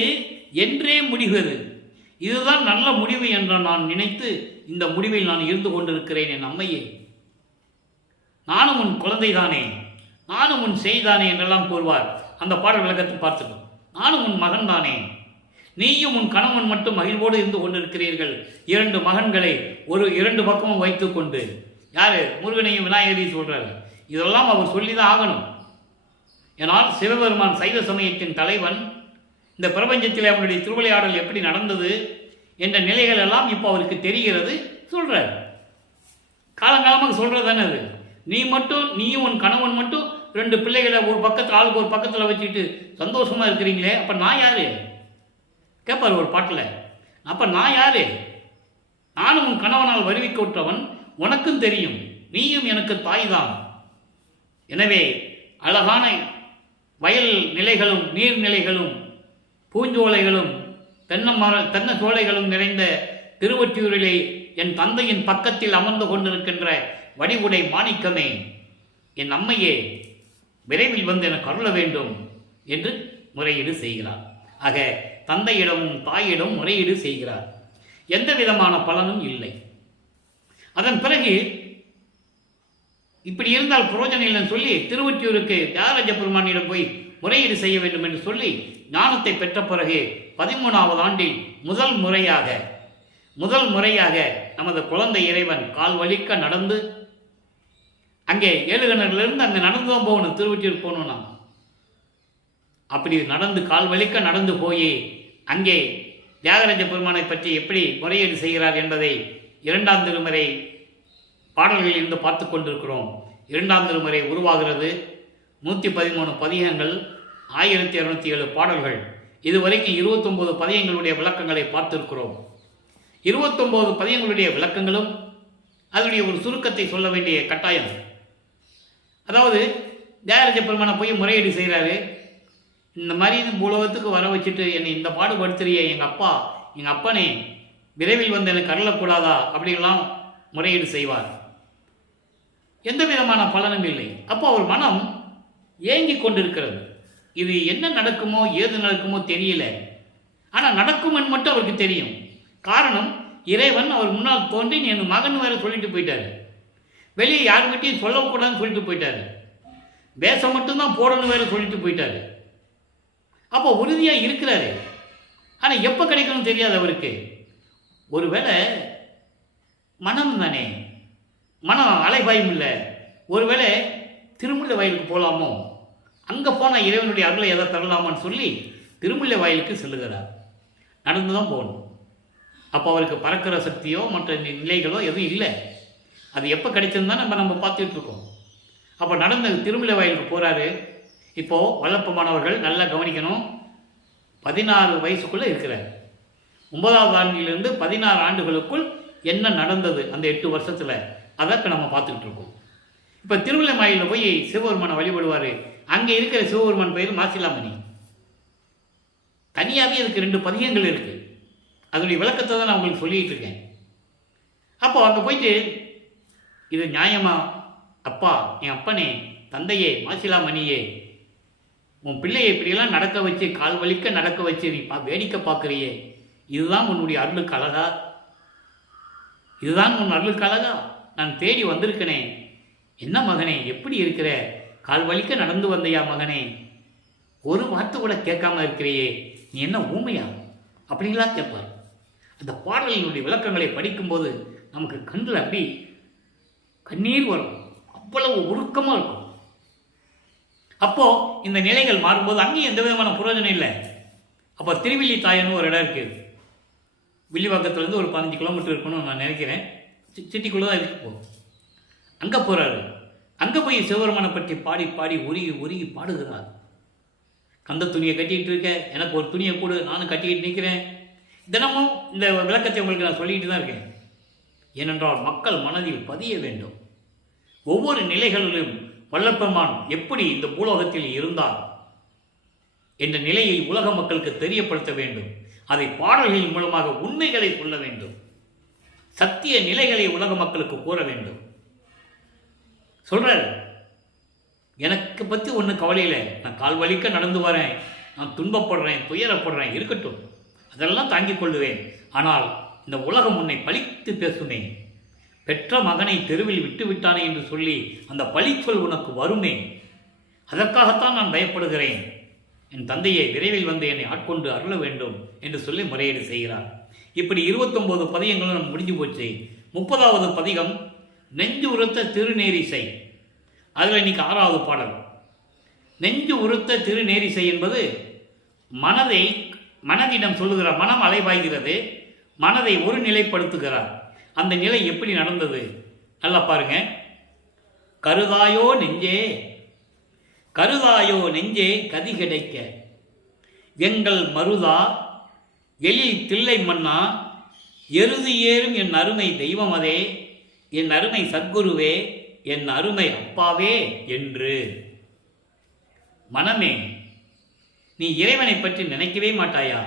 என்றே முடிவது, இதுதான் நல்ல முடிவு என்று நான் நினைத்து இந்த முடிவில் நான் இருந்து கொண்டிருக்கிறேன். என் அம்மையே, நானும் உன் குழந்தைதானே, நானும் உன் செய்தானே என்றெல்லாம் கூறுவார். அந்த பாடல் விளக்கத்தை பார்த்துக்கணும். நானும் உன் மகன் தானே. நீயும் உன் கணவன் மட்டும் மகிழ்வோடு இருந்து கொண்டிருக்கிறீர்கள். 2 மகன்களை 2 பக்கமும் வைத்துக் கொண்டு. யாரு? முருகனையும் விநாயகரையும் சொல்றாரு. இதெல்லாம் அவர் சொல்லிதான் ஆகணும். ஏனால் சிவபெருமான் சைவ சமயத்தின் தலைவன். இந்த பிரபஞ்சத்தில் அவனுடைய திருவிளையாடல் எப்படி நடந்தது என்ற நிலைகள் எல்லாம் இப்போ அவருக்கு தெரிகிறது. சொல்றார், காலங்காலமாக சொல்றது தானே அது. நீயும் உன் கணவன் மட்டும் 2 பிள்ளைகளை ஒரு பக்கத்தில் ஆளுக்கு ஒரு பக்கத்தில் வச்சுக்கிட்டு சந்தோஷமா இருக்கிறீங்களே, அப்ப நான் யாரு கேட்பார் ஒரு பாட்டில். அப்ப நான் யாரு? நானும் உன் கணவனால் வருவிக்க விட்டவன், உனக்கும் தெரியும், நீயும் எனக்கு தாய்தான். எனவே அழகான வயல் நிலைகளும் நீர்நிலைகளும் பூஞ்சோலைகளும் தென்னை சோலைகளும் நிறைந்த திருவொற்றியூரிலே என் தந்தையின் பக்கத்தில் அமர்ந்து கொண்டிருக்கின்ற வடிவுடை மாணிக்கமே, என் அம்மையே, விரைவில் வந்து எனக்கு அருள வேண்டும் என்று முறையீடு செய்கிறார். ஆக தந்தையிடமும் தாயிடம் முறையீடு செய்கிறார். எந்த விதமான பலனும் இல்லை. அதன் பிறகு இப்படி இருந்தால் புரோஜனம் இல்லைன்னு சொல்லி திருவொற்றியூருக்கு தியாகராஜ பெருமானிடம் போய் முறையீடு செய்ய வேண்டும் என்று சொல்லி ஞானத்தை பெற்ற பிறகு 13வது ஆண்டில் முதல் முறையாக நமது குழந்தை இறைவன் கால் வலிக்க நடந்து, அங்கே ஏழுகிணறிலிருந்து அங்கே நடந்து தான் போகணும், திருவொற்றியூர் போகணும்னா. அப்படி நடந்து கால் வலிக்க நடந்து போய் அங்கே தியாகராஜ பெருமானை பற்றி எப்படி முறையீடு செய்கிறார் என்பதை 2ஆம் திருமுறை பாடல்களில் இருந்து பார்த்து கொண்டிருக்கிறோம். 2ஆம் திருமுறை உருவாகிறது. 113 பதிகங்கள், 1207 பாடல்கள். இதுவரைக்கும் 29 பதிகங்களுடைய விளக்கங்களை பார்த்திருக்கிறோம். 29 பதிகங்களுடைய விளக்கங்களும் அதனுடைய ஒரு சுருக்கத்தை சொல்ல வேண்டிய கட்டாயம். அதாவது தியாகராஜ பெருமானை போய் முறையீடு செய்கிறாரு. இந்த மாதிரி பூலோகத்துக்கு வர வச்சுட்டு என்னை இந்த பாடுபடுத்துறிய எங்கள் அப்பனே விரைவில் வந்து எனக்கு அருளக்கூடாதா அப்படிலாம் முறையீடு செய்வார். எந்த விதமான பலனும் இல்லை. அப்போ அவர் மனம் ஏங்கி கொண்டிருக்கிறது. இது என்ன நடக்குமோ ஏது நடக்குமோ தெரியல, ஆனால் நடக்கும் மட்டும் அவருக்கு தெரியும். காரணம், இறைவன் அவர் முன்னால் தோன்றி என் மகன் வேற சொல்லிட்டு போயிட்டாரு. வெளியே யாருக்கிட்டையும் சொல்லக்கூடாதுன்னு சொல்லிட்டு போயிட்டாரு. வேஷம் மட்டும்தான் போடணும் வேற சொல்லிட்டு போயிட்டாரு. அப்போ உறுதியாக இருக்கிறாரு. ஆனால் எப்போ கிடைக்கணும்னு தெரியாது அவருக்கு. ஒருவேளை மனம் தானே, மனம் அலைபாயும் இல்லை. ஒருவேளை திருமுல்லை வயலுக்கு போகலாமோ, அங்கே போனால் இறைவனுடைய அருளை எதை தரலாமான்னு சொல்லி திருமுல்லை வயலுக்கு செல்லுகிறார். நடந்து தான் போகணும். அப்போ அவருக்கு பறக்கிற சக்தியோ மற்ற நிலைகளோ எதுவும் இல்லை. அது எப்போ கிடைச்சிருந்தா நம்ம பார்த்துட்டு இருக்கோம். அப்போ நடந்த திருமுல்லை வயலுக்கு போகிறாரு. இப்போது வல்லப்பமானவர்கள் நல்லா கவனிக்கணும். 16 வயசுக்குள்ளே இருக்கிறார். 9வது ஆண்டிலிருந்து 16 ஆண்டுகளுக்குள் என்ன நடந்தது அந்த 8 வருஷத்தில், அதை இப்போ நம்ம பார்த்துக்கிட்டு இருக்கோம். இப்போ திருமுல்லை மாயிலில் போய் சிவபெருமானை வழிபடுவார். அங்கே இருக்கிற சிவபெருமான் பெயர் மாசிலாமணி. தனியாகவே அதுக்கு 2 பதிகங்கள் இருக்குது. அதனுடைய விளக்கத்தை தான் நான் உங்களுக்கு சொல்லிகிட்டு இருக்கேன். அப்போ அங்கே போயிட்டு, இது நியாயமா? அப்பா, என் அப்பனே, தந்தையே, மாசிலாமணியே, உன் பிள்ளையை இப்படியெல்லாம் நடக்க வச்சு கால் வலிக்க நடக்க வச்சு நீ வேடிக்கை பார்க்குறியே, இதுதான் உன்னுடைய அருளுக்கு அழகா? இதுதான் உன் அருளுக்கு அழகா? நான் தேடி வந்திருக்கனே. என்ன மகனே, எப்படி இருக்கிற? கால் வலிக்க நடந்து வந்தையா மகனே? ஒரு வார்த்தை கூட கேட்காம இருக்கிறியே, நீ என்ன ஊமையா? அப்படின்லாம் கேட்பார். அந்த பாடலினுடைய விளக்கங்களை படிக்கும்போது நமக்கு கண்ணில் அப்படி கண்ணீர் வரும். அவ்வளவு உருக்கமாக இருக்கும். அப்போ இந்த நிலைகள் மாறும்போது அங்கேயும் எந்த விதமான புரோஜனம் இல்லை. அப்போ திருவில்லி தாயன்னு ஒரு இடம் இருக்குது. வில்லிவாக்கத்துலேருந்து ஒரு 15 கிலோமீட்டர் இருக்கணும்னு நான் நினைக்கிறேன். சிட்டிக்குள்ளே தான் இருக்கு. போகும். அங்கே போகிறாரு. அங்கே போய் சிவபெருமானை பற்றி பாடி பாடி உருகி உருகி பாடுகிறார். கந்த துணியை கட்டிக்கிட்டு இருக்க, எனக்கு ஒரு துணியை கூட, நானும் கட்டிக்கிட்டு நிற்கிறேன். தினமும் இந்த விளக்கத்தை உங்களுக்கு நான் சொல்லிக்கிட்டு தான் இருக்கேன். ஏனென்றால் மக்கள் மனதில் பதிய வேண்டும். ஒவ்வொரு நிலைகளிலும் வல்லப்பெருமான் எப்படி இந்த பூலோகத்தில் இருந்தார் என்ற நிலையை உலக மக்களுக்கு தெரியப்படுத்த வேண்டும். அதை பாடல்களின் மூலமாக உண்மைகளை சொல்ல வேண்டும். சத்திய நிலைகளை உலக மக்களுக்கு கூற வேண்டும். சொல்றார், எனக்கு பற்றி ஒன்றும் கவலை இல்லை. நான் கால் வலிக்க நடந்து வரேன், நான் துன்பப்படுறேன், துயரப்படுறேன், இருக்கட்டும், அதெல்லாம் தாங்கிக் கொள்ளுவேன். ஆனால் இந்த உலகம் உன்னை பழித்து பேசுமே. பெற்ற மகனை தெருவில் விட்டு விட்டானே என்று சொல்லி அந்த பழிச்சொல் உனக்கு வருமே. அதற்காகத்தான் நான் பயப்படுகிறேன் என் தந்தையை விரைவில் வந்து என்னை ஆட்கொண்டு அருள வேண்டும் என்று சொல்லி முறையீடு செய்கிறார். இப்படி 29 பதிகங்களும் நம்ம முடிஞ்சு போச்சு. 30வது பதிகம் நெஞ்சு உறுத்த திருநேரிசை. அதில் இன்னைக்கு 6வது பாடல். நெஞ்சு உறுத்த திருநேரிசை என்பது மனதிடம் சொல்லுகிறார். மனம் அலைபாய்கிறது, மனதை ஒரு நிலைப்படுத்துகிறார். அந்த நிலை எப்படி நடந்தது நல்லா பாருங்க. கருதாயோ நெஞ்சே, கருதாயோ நெஞ்சே கதி கிடைக்க, எங்கள் மருதா எழில் தில்லை மன்னா, எருது ஏறும் என் அருமை தெய்வமதே, என் அருமை சத்குருவே, என் அருமை அப்பாவே என்று. மனமே, நீ இறைவனை பற்றி நினைக்கவே மாட்டாயா?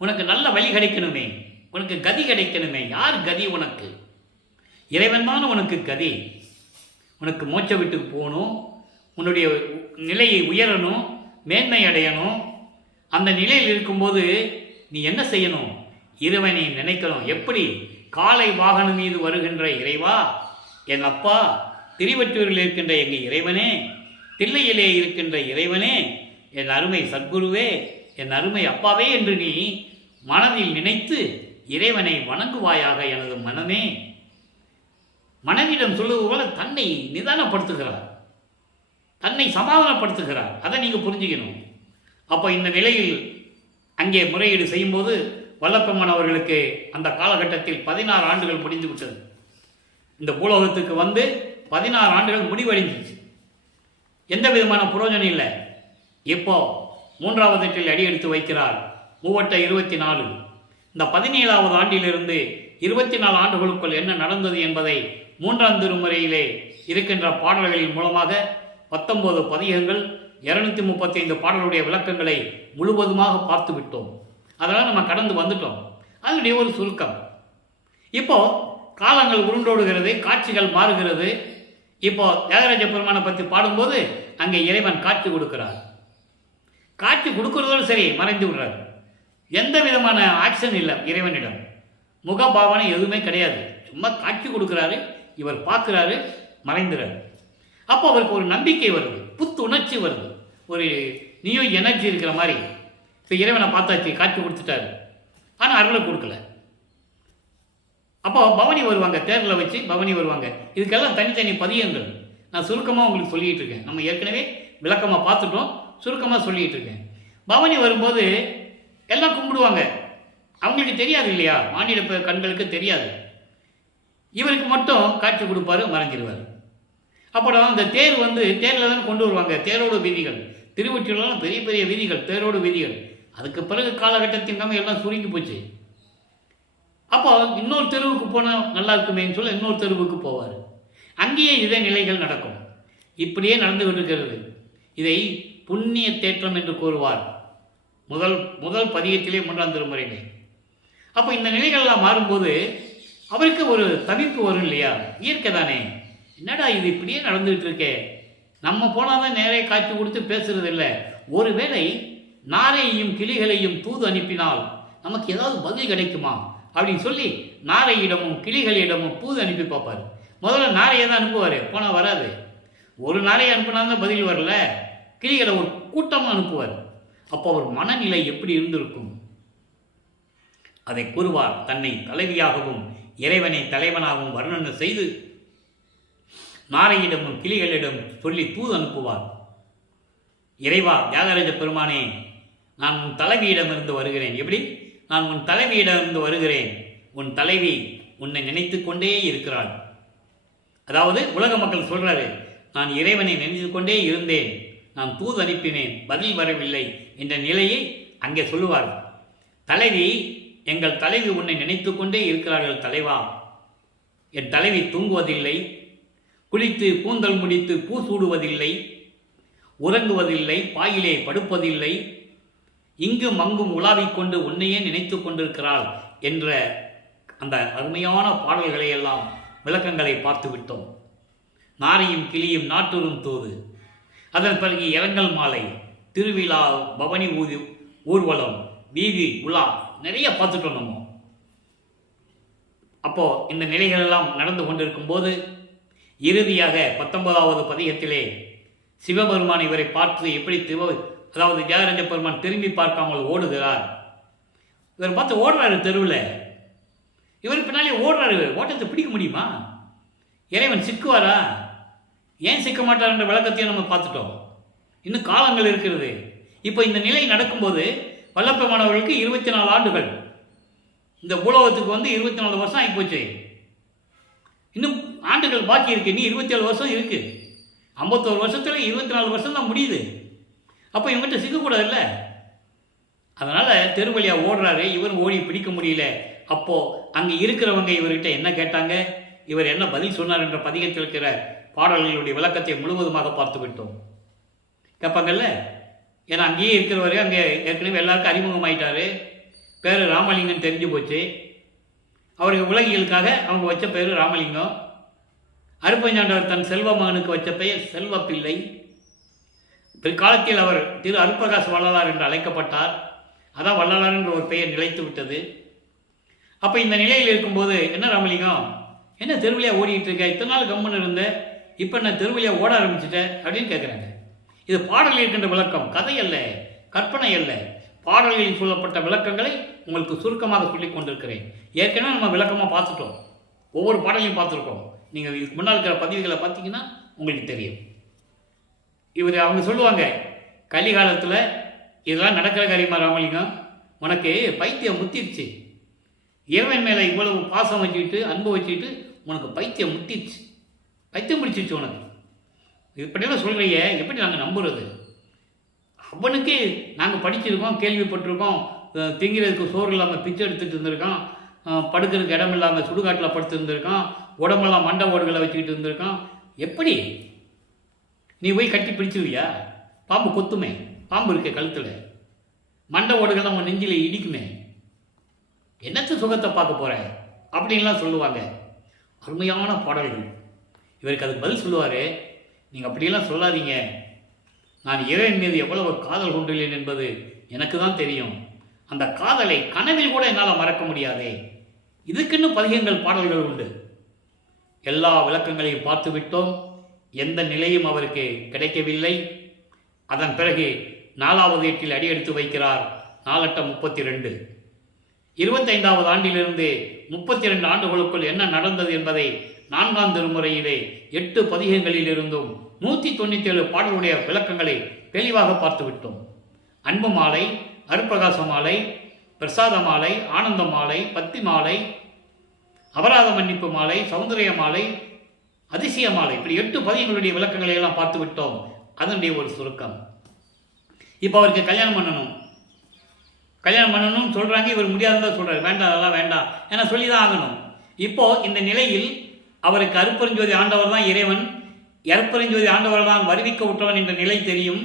உனக்கு நல்ல வழி கிடைக்கணுமே, உனக்கு கதி கிடைக்கணுமே. யார் கதி உனக்கு? இறைவன் தான் உனக்கு கதி. உனக்கு மோட்ச வீட்டுக்கு போகணும், உன்னுடைய நிலையை உயரணும், மேன்மை அடையணும். அந்த நிலையில் இருக்கும்போது நீ என்ன செய்யணும்? இறைவனை நினைக்கணும். எப்படி? காலை வாகனம் மீது வருகின்ற இறைவா, என் அப்பா, திருவற்றூரில் இருக்கின்ற எங்கள் இறைவனே, தில்லையிலே இருக்கின்ற இறைவனே, என் அருமை சத்குருவே, என் அருமை அப்பாவே என்று நீ மனதில் நினைத்து இறைவனை வணங்குவாயாக எனது மனமே. மனதிடம் சொல்லுவது போல தன்னை நிதானப்படுத்துகிறார், தன்னை சமாதானப்படுத்துகிறார். அதை நீங்கள் புரிஞ்சுக்கணும். அப்போ இந்த நிலையில் அங்கே முறையீடு செய்யும்போது வல்லப்பெருமான் அவர்களுக்கு அந்த காலகட்டத்தில் 16 ஆண்டுகள் முடிந்து விட்டது. இந்த பூலோகத்துக்கு வந்து 16 ஆண்டுகள் முடிவடைஞ்சிச்சு. எந்த விதமான புரோஜனம் இல்லை. இப்போ 3வது எட்டில் அடி எடுத்து வைக்கிறார். 3 24. இந்த 17வது ஆண்டிலிருந்து 24 ஆண்டுகளுக்குள் என்ன நடந்தது என்பதை 3ஆம் திருமுறையிலே இருக்கின்ற பாடல்களின் மூலமாக 19 பதிகங்கள் 235 பாடலுடைய விளக்கங்களை முழுவதுமாக பார்த்து விட்டோம். அதனால் நம்ம கடந்து வந்துட்டோம். அதனுடைய ஒரு சுருக்கம். இப்போ காலங்கள் உருண்டோடுகிறது, காட்சிகள் மாறுகிறது. இப்போ தியாகராஜ பெருமானை பற்றி பாடும்போது அங்கே இறைவன் காட்சி கொடுக்கிறார். காட்சி கொடுக்கறதோடு சரி, மறைந்து விடுறார். எந்த விதமான ஆக்ஷன் இல்லை இறைவனிடம். முகபாவனை எதுவுமே கிடையாது. சும்மா காட்சி கொடுக்குறாரு, இவர் பார்க்குறாரு, மறைந்துறாரு. அப்போ அவருக்கு ஒரு நம்பிக்கை வருது, புத்துணர்ச்சி வருது, ஒரு நியூ எனர்ஜி இருக்கிற மாதிரி. இப்போ இறைவனை பார்த்தாச்சு, காட்சி கொடுத்துட்டாரு, ஆனால் அருளை கொடுக்கல. அப்போ பவனி வருவாங்க, தேரில் வச்சு பவனி வருவாங்க. இதுக்கெல்லாம் தனித்தனி பதியங்கள். நான் சுருக்கமாக உங்களுக்கு சொல்லிகிட்டு இருக்கேன். நம்ம ஏற்கனவே விளக்கமாக பார்த்துட்டோம், சுருக்கமாக சொல்லிகிட்டு இருக்கேன். பவனி வரும்போது எல்லாம் கும்பிடுவாங்க. அவங்களுக்கு தெரியாது இல்லையா, மானிட கண்களுக்கு தெரியாது. இவருக்கு மட்டும் காட்சி கொடுப்பாரு, மறைஞ்சிடுவார். அப்புறம் அந்த தேர் வந்து தேரில் தான் கொண்டு வருவாங்க. தேரோடு வீதிகள், திருவொற்றியூர்லாம் பெரிய பெரிய வீதிகள், தேரோடு வீதிகள். அதுக்கு பிறகு காலகட்டத்தின் எல்லாம் சுருங்கி போச்சு. அப்போ இன்னொரு தெருவுக்கு போனால் நல்லா இருக்குமேன்னு சொல்ல இன்னொரு தெருவுக்கு போவார். அங்கேயே இதே நிலைகள் நடக்கும். இப்படியே நடந்து கொண்டிருக்கிறது. இதை புண்ணிய தேற்றம் என்று கூறுவார் முதல் பதிகத்திலே 3ஆம் திருமுறையிலே. அப்போ இந்த நிலைகள்லாம் மாறும்போது அவருக்கு ஒரு தவிப்பு வரும் இல்லையா, இயற்கை தானே. என்னடா இது இப்படியே நடந்துகிட்டு இருக்கே, நம்ம போனால் தான் நேரே காட்சி கொடுத்து பேசுறது இல்லை. ஒருவேளை நாரையையும் கிளிகளையும் தூது அனுப்பினால் நமக்கு ஏதாவது பதில் கிடைக்குமா அப்படின்னு சொல்லி நாரையிடமும் கிளிகளிடமும் தூது அனுப்பி பார்ப்பார். முதல்ல நாரையை தான் அனுப்புவார், போனால் வராது. ஒரு நாரையை அனுப்பினால்தான் பதில் வரல, கிளிகளை ஒரு கூட்டமாக அனுப்புவார். அப்போ அவர் மனநிலை எப்படி இருந்திருக்கும் அதை கூறுவார். தன்னை தலைவியாகவும் இறைவனை தலைவனாகவும் வர்ணனை செய்து நாரையிடமும் கிளிகளிடம் சொல்லி தூது அனுப்புவார். இறைவா, தியாகராஜ பெருமானே, நான் உன் தலைவியிடமிருந்து வருகிறேன். எப்படி? நான் உன் தலைவியிடமிருந்து வருகிறேன். உன் தலைவி உன்னை நினைத்து கொண்டே இருக்கிறாள். அதாவது உலக மக்கள் சொல்றாரு, நான் இறைவனை நினைத்து கொண்டே இருந்தேன், நான் தூது அனுப்பினேன், பதில் வரவில்லை என்ற நிலையை அங்கே சொல்லுவார். தலைவி, எங்கள் தலைவி உன்னை நினைத்து கொண்டே இருக்கிறார்கள் தலைவா. என் தலைவி தூங்குவதில்லை, குளித்து கூந்தல் முடித்து பூ சூடுவதில்லை, உறங்குவதில்லை, பாயிலே படுப்பதில்லை, இங்கும் அங்கும் உலாவிக்கொண்டு உன்னையே நினைத்து கொண்டிருக்கிறாள் என்ற அந்த அருமையான பாடல்களை எல்லாம் விளக்கங்களை பார்த்து விட்டோம். நாரையும் கிளியும் நாட்டுறும் தூது, அதன் பிறகு இரங்கல் மாலை, திருவிழா, பவனி ஊர்வலம், வீதி உலா, நிறைய பார்த்துட்டோம் நம்ம. அப்போ இந்த நிலைகள் எல்லாம் நடந்து கொண்டிருக்கும் போது இறுதியாக 19வது பதிகத்திலே சிவபெருமான் இவரை பார்த்து எப்படி அதாவது தியாகராஜ பெருமான் திரும்பி பார்க்காமல் ஓடுகிறார். இவர் பார்த்து ஓடுறாரு தெருவில். இவர் பின்னாலே ஓடுறாரு. ஓட்டத்தை பிடிக்க முடியுமா? இறைவன் சிக்குவாரா? ஏன் சிக்க மாட்டார் என்ற விளக்கத்தையும் நம்ம பார்த்துட்டோம். இன்னும் காலங்கள் இருக்கிறது. இப்போ இந்த நிலை நடக்கும்போது வல்லப்பெருமானவர்களுக்கு 24 ஆண்டுகள், இந்த பூலோகத்துக்கு வந்து 24 வருஷம் ஆகி போச்சு. இன்னும் ஆண்டுகள் பாக்கி இருக்கு. இன்னும் 27 வருஷம் இருக்கு. 51 வருஷத்துல 24 வருஷம் தான் முடியுது. அப்போ இவங்ககிட்ட சிக்கக்கூடாதுல்ல. அதனால தெரு வழியா ஓடுறாரு. இவர் ஓடி பிடிக்க முடியல. அப்போ அங்கே இருக்கிறவங்க இவர்கிட்ட என்ன கேட்டாங்க, இவர் என்ன பதில் சொன்னார் என்ற பதிகத்தில் இருக்கிற பாடல்களுடைய விளக்கத்தை முழுவதுமாக பார்த்து விட்டோம். கேட்பாங்கல்ல. ஏன்னா அங்கேயே இருக்கிறவரு அங்கே ஏற்கனவே எல்லாருக்கும் அறிமுகமாயிட்டாரு. பேர் ராமலிங்கம் தெரிஞ்சு போச்சு. அவருக்கு உலகியலுக்காக அவங்க வச்ச பேர் ராமலிங்கம். அருப்பஞ்சாண்டவர் தன் செல்வ மகனுக்கு வச்ச பெயர் செல்வப்பிள்ளை. பிற்காலத்தில் அவர் திரு அருட்பிரகாச வள்ளலார் என்று அழைக்கப்பட்டார். அதான் வள்ளலார் என்ற ஒரு பெயர் நிலைத்து விட்டது. அப்போ இந்த நிலையில் இருக்கும்போது என்ன ராமலிங்கம், என்ன தெருவிலையாக ஓடிட்டு இருக்க, இத்தனை நாள் கம்முன்னு இருந்த, இப்போ நான் தெருவிலையாக ஓட ஆரம்பிச்சிட்டேன் அப்படின்னு கேட்குறாங்க. இது பாடலில் இருக்கின்ற விளக்கம், கதை அல்ல, கற்பனை அல்ல. பாடல்களில் சொல்லப்பட்ட விளக்கங்களை உங்களுக்கு சுருக்கமாக சொல்லிக் கொண்டிருக்கிறேன். ஏற்கனவே நம்ம விளக்கமாக பார்த்துட்டோம். ஒவ்வொரு பாடலையும் பார்த்துருக்கோம். நீங்கள் இதுக்கு முன்னால் இருக்கிற பதிவுகளை பார்த்தீங்கன்னா உங்களுக்கு தெரியும். இவர் அவங்க சொல்லுவாங்க, கலிகாலத்தில் இதெல்லாம் நடக்கிற காரியமா ராமலிங்கம், உனக்கு பைத்தியம் முத்திடுச்சு. இறைவன் மேலே இவ்வளவு பாசம் வச்சுக்கிட்டு அன்பு வச்சுக்கிட்டு உனக்கு பைத்தியம் முத்திடுச்சு, பைத்தியம் பிடிச்சிச்சு உனக்கு. இப்படியெல்லாம் சொல்கிறிய, எப்படி நாங்கள் நம்புறது? அவனுக்கு நாங்கள் படிச்சிருக்கோம், கேள்விப்பட்டிருக்கோம், திங்கிறதுக்கு சோறு இல்லாமல் பிச்சை எடுத்துகிட்டு இருந்திருக்கான், படுக்கிறதுக்கு இடம் இல்லாமல் சுடுகாட்டில் படுத்து இருந்திருக்கான், உடம்பெல்லாம் மண்டை ஓடுகளை வச்சுக்கிட்டு இருந்திருக்கான். எப்படி நீ போய் கட்டி பிடிச்சிருவியா? பாம்பு கொத்துமே, பாம்பு இருக்க கழுத்தில், மண்டை ஓடுகள் நம்ம நெஞ்சில் இடிக்குமே, என்னத்த சுகத்தை பார்க்க போகிற அப்படின்லாம் சொல்லுவாங்க. அருமையான பாடல்கள். இவருக்கு அதுக்கு பதில் சொல்லுவார், நீங்கள் அப்படியெல்லாம் சொல்லாதீங்க, நான் இறைவன் மீது எவ்வளவு காதல் கொண்டுள்ளேன் என்பது எனக்கு தான் தெரியும். அந்த காதலை கனவில் கூட என்னால் மறக்க முடியாதே. இதுக்குன்னு பதிகங்கள் பாடல்கள் உண்டு. எல்லா விளக்கங்களையும் பார்த்து விட்டோம். எந்த நிலையும் அவருக்கு கிடைக்கவில்லை. அதன் பிறகு 4வது ஏட்டில் அடியெடுத்து வைக்கிறார். 4×32 25வது ஆண்டிலிருந்து 32 ஆண்டுகளுக்குள் என்ன நடந்தது என்பதை 4ஆம் திருமுறையிலே 8 பதிகங்களிலிருந்தும் 197 பாடலுடைய விளக்கங்களை தெளிவாக பார்த்து விட்டோம். அன்பு மாலை, அருட்பிரகாச மாலை, பிரசாத மாலை, ஆனந்த மாலை, பத்தி மாலை, அபராத மன்னிப்பு மாலை, சௌந்தரிய மாலை, அதிசய மாலை, இப்படி 8 பதிகங்களுடைய விளக்கங்களை எல்லாம் பார்த்து விட்டோம். அதனுடைய ஒரு சுருக்கம். இப்போ அவருக்கு கல்யாணம் பண்ணணும்னு சொல்கிறாங்க. இவர் முடியாதுன்னு சொல்கிறார். வேண்டாம், அதெல்லாம் வேண்டாம், ஏன்னா சொல்லி தான் ஆகணும். இப்போது இந்த நிலையில் அவருக்கு அருட்பெருஞ்சோதி ஆண்டவர் தான் இறைவன், அருட்பெருஞ்சோதி ஆண்டவர் தான் வருவிக்க விட்டவன் என்ற நிலை தெரியும்.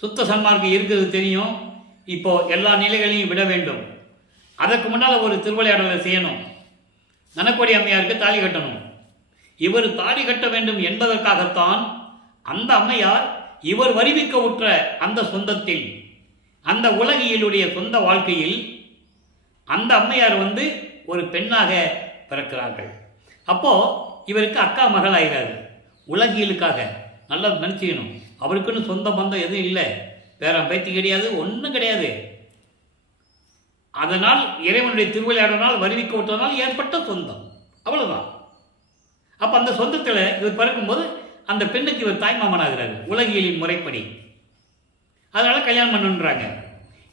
சுத்த சன்மார்க்கம் இருக்கிறது தெரியும். இப்போது எல்லா நிலைகளையும் விட வேண்டும். அதற்கு முன்னால் ஒரு திருவிளையாடலை செய்யணும். நனக்கோடி அம்மையாருக்கு தாலி கட்டணும். இவர் தாலி கட்ட வேண்டும் என்பதற்காகத்தான் அந்த அம்மையார் இவர் வருவிக்க உற்ற அந்த சொந்தத்தில், அந்த உலகியலுடைய சொந்த வாழ்க்கையில் அந்த அம்மையார் வந்து ஒரு பெண்ணாக பிறக்கிறார்கள். அப்போ இவருக்கு அக்கா மகள் ஆகிறாரு. உலகியலுக்காக நல்லா நினச்சிக்கணும். அவருக்குன்னு சொந்த பந்தம் எதுவும் இல்லை, பேரம் பேத்தி கிடையாது, ஒன்றும் கிடையாது. அதனால் இறைவனுடைய திருவிளையாடனால் வருவிக்க விட்டதனால் ஏற்பட்ட சொந்தம், அவ்வளவுதான். அப்போ அந்த சொந்தத்தில் இவர் பிறக்கும்போது அந்த பெண்ணுக்கு இவர் தாய்மாமனாகிறாரு உலகியலின் முறைப்படி. அதனால கல்யாணம் பண்ணணுன்றாங்க.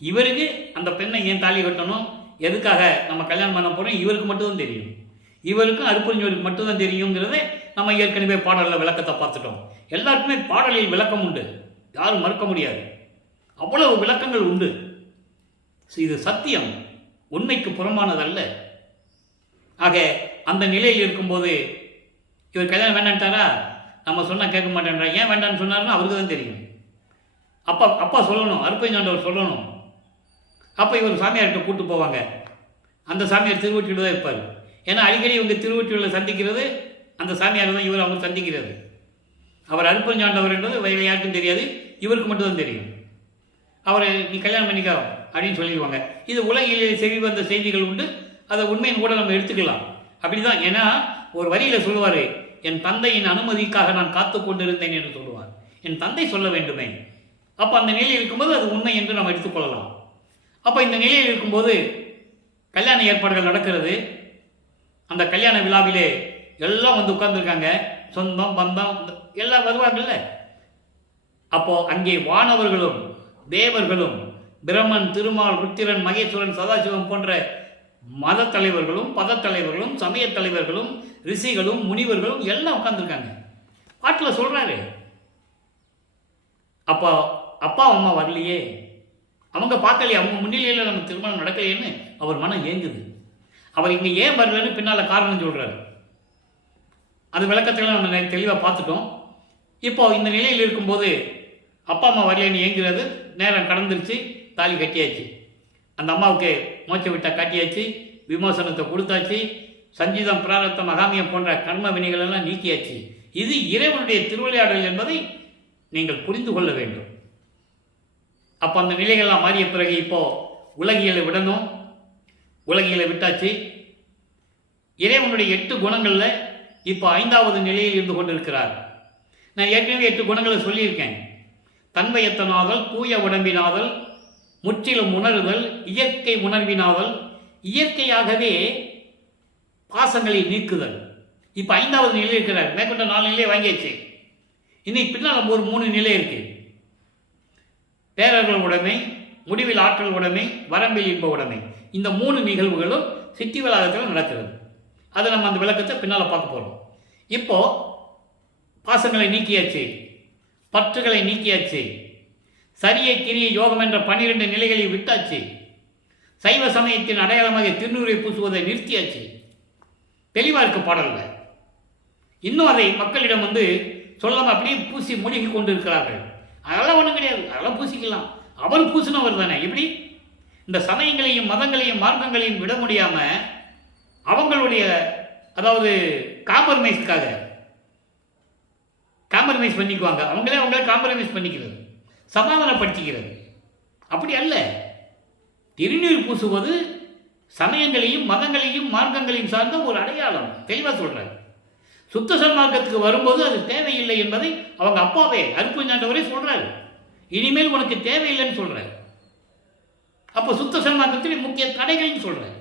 இவருக்கு அந்த பெண்ணை ஏன் தாலி கட்டணும், எதுக்காக நம்ம கல்யாணம் பண்ண போகிறோம், இவருக்கு மட்டும்தான் தெரியும். இவருக்கும் அருட்பெருஞ்சோதிக்கு மட்டும்தான் தெரியுங்கிறத நம்ம ஏற்கனவே பாடலில் விளக்கத்தை பார்த்துட்டோம். எல்லாருக்குமே பாடலில் விளக்கம் உண்டு, யாரும் மறுக்க முடியாது. அவ்வளவு விளக்கங்கள் உண்டு. இது சத்தியம், உண்மைக்கு புறமானதல்ல. ஆக அந்த நிலையில் இருக்கும்போது இவர் கல்யாணம் வேண்டான்ட்டாரா, நம்ம சொன்னால் கேட்க மாட்டேன்றா. ஏன் வேண்டான்னு சொன்னார்னா அவருக்கு தான் தெரியும். அப்பா சொல்லணும், அருட்பெருஞ்சாண்டவர் சொல்லணும். அப்போ இவர் சாமியார்கிட்ட கூப்பிட்டு போவாங்க. அந்த சாமியார் திருவொற்றியூரில் தான் இருப்பார். ஏன்னா அடிக்கடி இவங்க திருவொற்றியூரில் சந்திக்கிறது அந்த சாமியார் தான் இவர் அவங்க சந்திக்கிறது. அவர் அருட்பெருஞ்சாண்டவர் என்றது வேறு யாருக்கும் தெரியாது, இவருக்கு மட்டும்தான் தெரியும். அவரை நீ கல்யாணம் பண்ணிக்கோ அப்படின்னு சொல்லிடுவாங்க. இது உலகிலே செவி வந்த செய்திகள் உண்டு, அதை உண்மையின் கூட நம்ம எடுத்துக்கலாம். அப்படி தான். ஏன்னா ஒரு வரியில் சொல்லுவார், என் தந்தையின் அனுமதிக்காக நான் காத்து கொண்டிருந்தேன் என்று சொல்லுவார். என் தந்தை சொல்ல வேண்டுமே, அப்போ அந்த நிலையில் இருக்கும்போது அது உண்மை என்று நாம் எடுத்துக்கொள்ளலாம். அப்போ இந்த நிலையில் இருக்கும்போது கல்யாண ஏற்பாடுகள் நடக்கிறது. அந்த கல்யாண விழாவிலே எல்லாம் வந்து உட்கார்ந்துருக்காங்க. சொந்தம் பந்தம் எல்லாம் வருவாங்கல்ல. அப்போ அங்கே வானவர்களும் தேவர்களும் பிரம்மன், திருமால், ருத்திரன், மகேஸ்வரன், சதாசிவம் போன்ற மத தலைவர்களும் பத தலைவர்களும் சமய தலைவர்களும் ரிஷிகளும் முனிவர்களும் எல்லாம் உட்கார்ந்துருக்காங்க. பாட்டில் சொல்றாரு, அப்போ அப்பா அம்மா வரலையே, அவங்க பார்க்கலையே, அவங்க முன்னிலையில் நம்ம திருமணம் நடக்கலையேன்னு அவர் மனம் ஏங்குது. அவர் இங்கே ஏன் வரலன்னு பின்னால் காரணம் சொல்கிறார். அது விளக்கத்தில் நம்ம தெளிவாக பார்த்துட்டோம். இப்போ இந்த நிலையில் இருக்கும்போது அப்பா அம்மா வரலைன்னு ஏங்குறது. நேரம் கடந்துருச்சு, தாலி கட்டியாச்சு. அந்த அம்மாவுக்கு மோட்ச விட்டா காட்டியாச்சு, விமோசனத்தை கொடுத்தாச்சு, சஞ்சீதம், பிராரத்தம், அகாமியம் போன்ற கர்ம வினைகளெல்லாம் நீக்கியாச்சு. இது இறைவனுடைய திருவிளையாடல் என்பதை நீங்கள் புரிந்து கொள்ள வேண்டும். அப்போ அந்த நிலைகள்லாம் மாறிய பிறகு இப்போ உலகியலை விடணும். உலகியலை விட்டாச்சு. இறைவனுடைய 8 குணங்களில் இப்போ 5வது நிலையில் இருந்து கொண்டிருக்கிறார். நான் ஏற்கனவே 8 குணங்களை சொல்லியிருக்கேன். தன்மையத்தனாதல், தூய உடம்பினாதல், முற்றிலும் உணர்தல், இயற்கை உணர்வினாதல், இயற்கையாகவே பாசங்களை நீக்குதல். இப்போ 5வது நிலை இருக்கிறார். மேற்கொண்ட 4 நிலையை வாங்கியாச்சு. இன்னைக்கு பின்னால் ஒரு 3 நிலை இருக்கு. பேரர்கள் உடைமை, முடிவில் ஆற்றல் உடைமை, வரம்பில் இன்ப உடைமை. இந்த 3 நிகழ்வுகளும் சித்தி வளாகத்தில் நடக்கிறது. அதை நம்ம அந்த விளக்கத்தை பின்னால் பார்க்க போகிறோம். இப்போ பாசங்களை நீக்கியாச்சு, பற்றுகளை நீக்கியாச்சு, சரியை கிரிய யோகம் என்ற 12 நிலைகளை விட்டாச்சு, சைவ சமயத்தின் அடையாளமாக திருநூரை பூசுவதை நிறுத்தியாச்சு. தெளிவாக இருக்கு பாடல்ல. இன்னும் அதை மக்களிடம் சொல்லாமல் அப்படியே பூசி மூழ்கி கொண்டு இருக்கிறார்கள். அதெல்லாம் ஒன்றும் கிடையாது, அதெல்லாம் பூசிக்கலாம். அவன் பூசினவர் தானே. எப்படி இந்த சமயங்களையும் மதங்களையும் மார்க்கங்களையும் விட முடியாம அவங்களுடைய அதாவது காம்ப்ரமைஸ்க்காக காம்ப்ரமைஸ் பண்ணிக்குவாங்க. அவங்களே காம்ப்ரமைஸ் பண்ணிக்கிறது, சமாதானப்படுத்திக்கிறது. அப்படி அல்ல. திருநீர் பூசுவது சமயங்களையும் மதங்களையும் மார்க்கங்களையும் சார்ந்த ஒரு அடையாளம். தெளிவாக சொல்றாரு. சுத்த சன்மார்க்கத்துக்கு வரும்போது அது தேவையில்லை என்பதை அவங்க அப்பாவே அருப்புஞாண்டவரே சொல்றாரு. இனிமேல் உனக்கு தேவையில்லைன்னு சொல்றாரு. அப்போ சுத்த சன்மார்க்கத்தில் முக்கிய தடைகள்னு சொல்றாரு.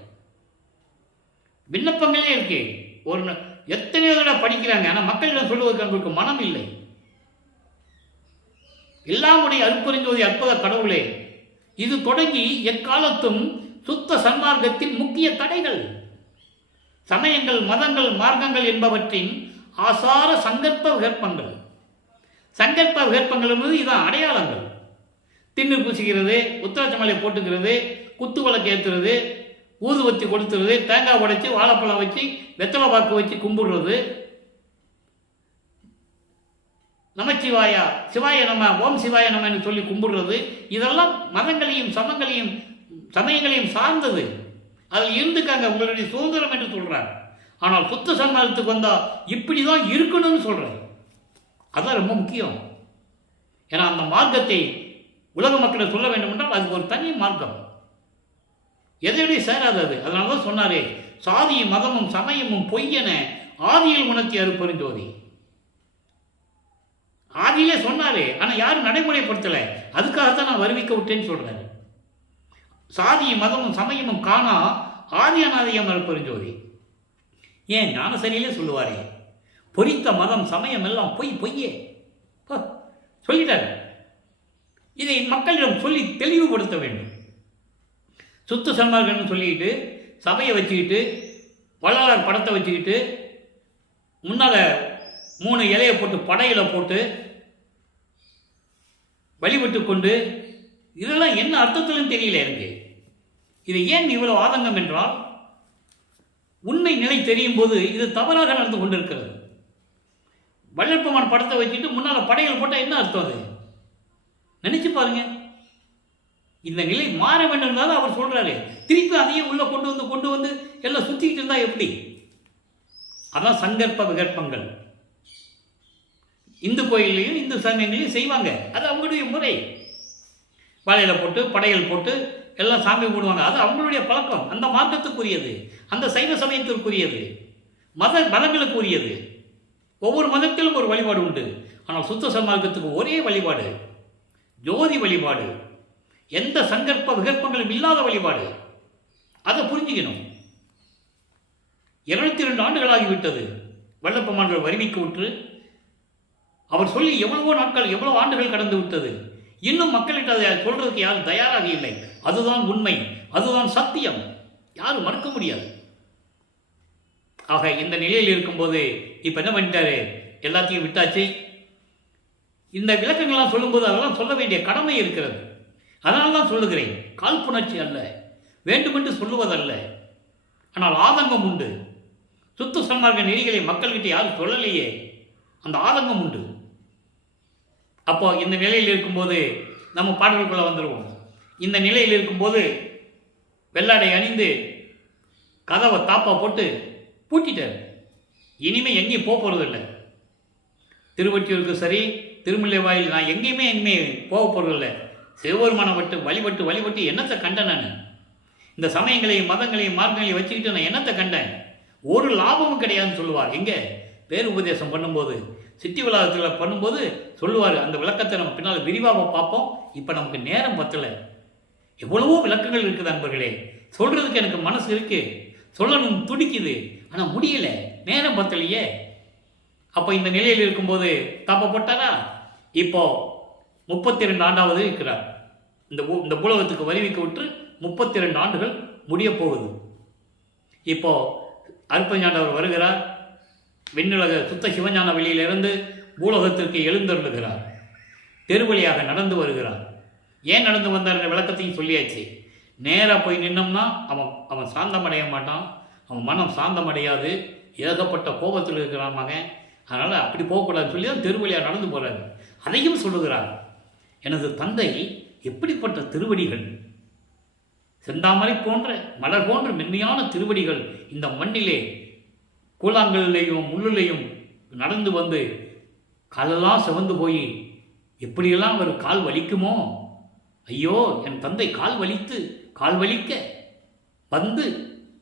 விண்ணப்பங்களே இருக்கு. ஒரு எத்தனையோ தடவை படிக்கிறாங்க, ஆனால் மக்களிடம் சொல்லுவதற்கு அவங்களுக்கு மனம் இல்லை. எல்லாம் உடைய அருட்பெருஞ்சோதி அற்புத கடவுளே, இது தொடங்கி எக்காலத்தும் சுத்த சன்மார்க்கத்தின் முக்கிய தடைகள். சமயங்கள், மதங்கள், மார்க்கங்கள் என்பவற்றின் ஆசார சங்கற்ப விகற்பங்கள். சங்கற்ப விகற்பங்கள் என்பது இதான் அடையாளங்கள். திண்ணு பூசிக்கிறது, உத்தராட்சமலை போட்டுக்கிறது, குத்து விளக்கு ஏற்றுறது, ஊதுவத்தி கொடுத்துறது, தேங்காய் உடைச்சி வாழைப்பழம் வச்சு வெத்தலை பாக்கு வச்சு கும்பிடுறது, நமச்சிவாயா சிவாய நம ஓம் சிவாய நமன்னு சொல்லி கும்பிடுறது, இதெல்லாம் மதங்களையும் சமயங்களையும் சார்ந்தது. அதில் இருந்துக்காங்க, உங்களுடைய சுதந்திரம் என்று சொல்றார். ஆனால் சுத்த சன்மார்க்கத்துக்கு வந்தா இப்படிதான் இருக்கணும்னு சொல்றாரு. அதான் ரொம்ப முக்கியம். ஏன்னா அந்த மார்க்கத்தை உலக மக்களை சொல்ல வேண்டும் என்றால் அது ஒரு தனி மார்க்கம், எதையுடைய சேராது அது. அதனால தான் சொன்னாரே, சாதியும் மதமும் சமயமும் பொய்யென ஆதியில் உணர்த்தி அருட்பெருஞ்சோதி. ஆதியிலே சொன்னாரு, ஆனா யாரும் நடைமுறைப்படுத்தலை. அதுக்காகத்தான் நான் வருவிக்க விட்டேன்னு சொல்றாரு. சாதியும் மதமும் சமயமும் காணா ஆதி அநாதியம் அருட்பெருஞ்சோதி. ஏன் ஞானசரியிலே சொல்லுவாரே, பொறித்த மதம் சமயம் எல்லாம் பொய்யே சொல்லிட்டாரு. இதை மக்களிடம் சொல்லி தெளிவுபடுத்த வேண்டும். சுத்த சன்மார்க்கம்னு சொல்லிக்கிட்டு சபையை வச்சுக்கிட்டு வள்ளலார் படத்தை வச்சுக்கிட்டு முன்னால் 3 இலையை போட்டு படையில போட்டு வழிபட்டு கொண்டு, இதெல்லாம் என்ன அர்த்தத்திலும் தெரியல எனக்கு. இது ஏன் இவ்வளவு ஆதங்கம் என்றால், உண்மை நிலை தெரியும் போது இது தவறாக நடந்து கொண்டிருக்கிறது. வள்ளற்பெருமான் படத்தை வச்சுட்டு முன்னால் படையில் போட்டால் என்ன அர்த்தம்? அது நினைச்சு பாருங்க. இந்த நிலை மாற வேண்டும் தான் அவர் சொல்றாரு. திருப்பி அதையும் உள்ள கொண்டு வந்து எல்லாம் சுத்திக்கிட்டு இருந்தா எப்படி? அதான் சங்கற்ப விகற்பங்கள். இந்து கோயிலையும் இந்து சமயங்களையும் செய்வாங்க. அது அவங்களுடைய முறை. வாழையில போட்டு படையல் போட்டு எல்லாம் சாமி கும்பிடுவாங்க. அது அவங்களுடைய பழக்கம். அந்த மார்க்கத்துக்குரியது, அந்த சைவ சமயத்திற்குரியது, மதங்களுக்குரியது. ஒவ்வொரு மதத்திலும் ஒரு வழிபாடு உண்டு. ஆனால் சுத்த சன்மார்க்கத்துக்கு ஒரே வழிபாடு, ஜோதி வழிபாடு, எந்த சங்கற்ப விகற்பங்களும் இல்லாத வழிபாடு. அதை புரிஞ்சுக்கணும். 202 ஆண்டுகளாகிவிட்டது வல்லப்பெருமான்கள் வருவிக்கு விட்டு. அவர் சொல்லி எவ்வளவோ நாட்கள், எவ்வளவு ஆண்டுகள் கடந்து விட்டது. இன்னும் மக்களிட்ட அதை சொல்றதுக்கு யாரும் தயாராக இல்லை. அதுதான் உண்மை, அதுதான் சத்தியம், யாரும் மறுக்க முடியாது. ஆக இந்த நிலையில் இருக்கும்போது இப்ப என்ன பண்ணிட்டாரு, எல்லாத்தையும் விட்டாச்சு. இந்த விளக்கங்கள்லாம் சொல்லும்போது அதெல்லாம் சொல்ல வேண்டிய கடமை இருக்கிறது. அதனால தான் சொல்லுகிறேன், காழ்ப்புணர்ச்சி அல்ல, வேண்டுமென்று சொல்லுவதல்ல. ஆனால் ஆதங்கம் உண்டு. சுத்த சன்மார்க்க நெறிகளை மக்கள்கிட்ட யாரும் சொல்லலையே, அந்த ஆதங்கம் உண்டு. அப்போ இந்த நிலையில் இருக்கும்போது நம்ம பாடல்களுக்குள்ள வந்துடுவோம். இந்த நிலையில் இருக்கும்போது வெள்ளாடை அணிந்து கதவை தாப்பா போட்டு பூட்டிட்டார். இனிமே எங்கேயும் போகிறதில்லை. திருவொற்றியூருக்கு சரி, திருமுல்லை வாயில் நான் எங்கேயுமே போக போகிறதில்லை. சிவபெருமானை வழிபட்டு என்னத்தை கண்டேன் நான்? இந்த சமயங்களையும் மதங்களையும் மார்க்கங்களையும் வச்சுக்கிட்டு நான் என்னத்தை கண்டேன்? ஒரு லாபமும் கிடையாதுன்னு சொல்லுவார். எங்கே பேர் உபதேசம் பண்ணும்போது, சித்தி விழாத்தில் பண்ணும்போது சொல்லுவார். அந்த விளக்கத்தை நம்ம பின்னால் விரிவாக பார்ப்போம். இப்போ நமக்கு நேரம் பத்தலை. எவ்வளவோ விளக்கங்கள் இருக்குது அன்பர்களே. சொல்கிறதுக்கு எனக்கு மனசு இருக்குது, சொல்லணும் துடிக்குது, ஆனால் முடியலை, நேரம் பத்தலையே. அப்போ இந்த நிலையில் இருக்கும்போது தாப்ப போட்டாரா? இப்போ 32 ஆண்டாவது இருக்கிறார். இந்த பூலகத்துக்கு வருவிக்க விட்டு 32 ஆண்டுகள் முடிய போகுது. இப்போ அருட்பெருஞ்சாண்டவர் வருகிறார். விண்ணுலக சுத்த சிவஞான வெளியிலிருந்து பூலோகத்திற்கு எழுந்தருளுகிறார். தெருவழியாக நடந்து வருகிறார். ஏன் நடந்து வந்தார் என்ற விளக்கத்தையும் சொல்லியாச்சு. நேராக போய் நின்னோம்னா அவன் சாந்தமடைய மாட்டான், அவன் மனம் சாந்தமடையாது, ஏகப்பட்ட கோபத்தில் இருக்கிறான் மகன். அதனால் அப்படி போகக்கூடாதுன்னு சொல்லி தான் தெருவழியாக நடந்து போகிறார். அதையும் சொல்லுகிறார். எனது தந்தை எப்படிப்பட்ட திருவடிகள், செந்தாமரை போன்ற மலர் போன்ற மென்மையான திருவடிகள் இந்த மண்ணிலே கூழாங்கல்லையும் முள்ளிலையும் நடந்து வந்து காலெல்லாம் சிவந்து போய் எப்படியெல்லாம் அவர் கால் வலிக்குமோ, ஐயோ என் தந்தை கால் வலிக்க வந்து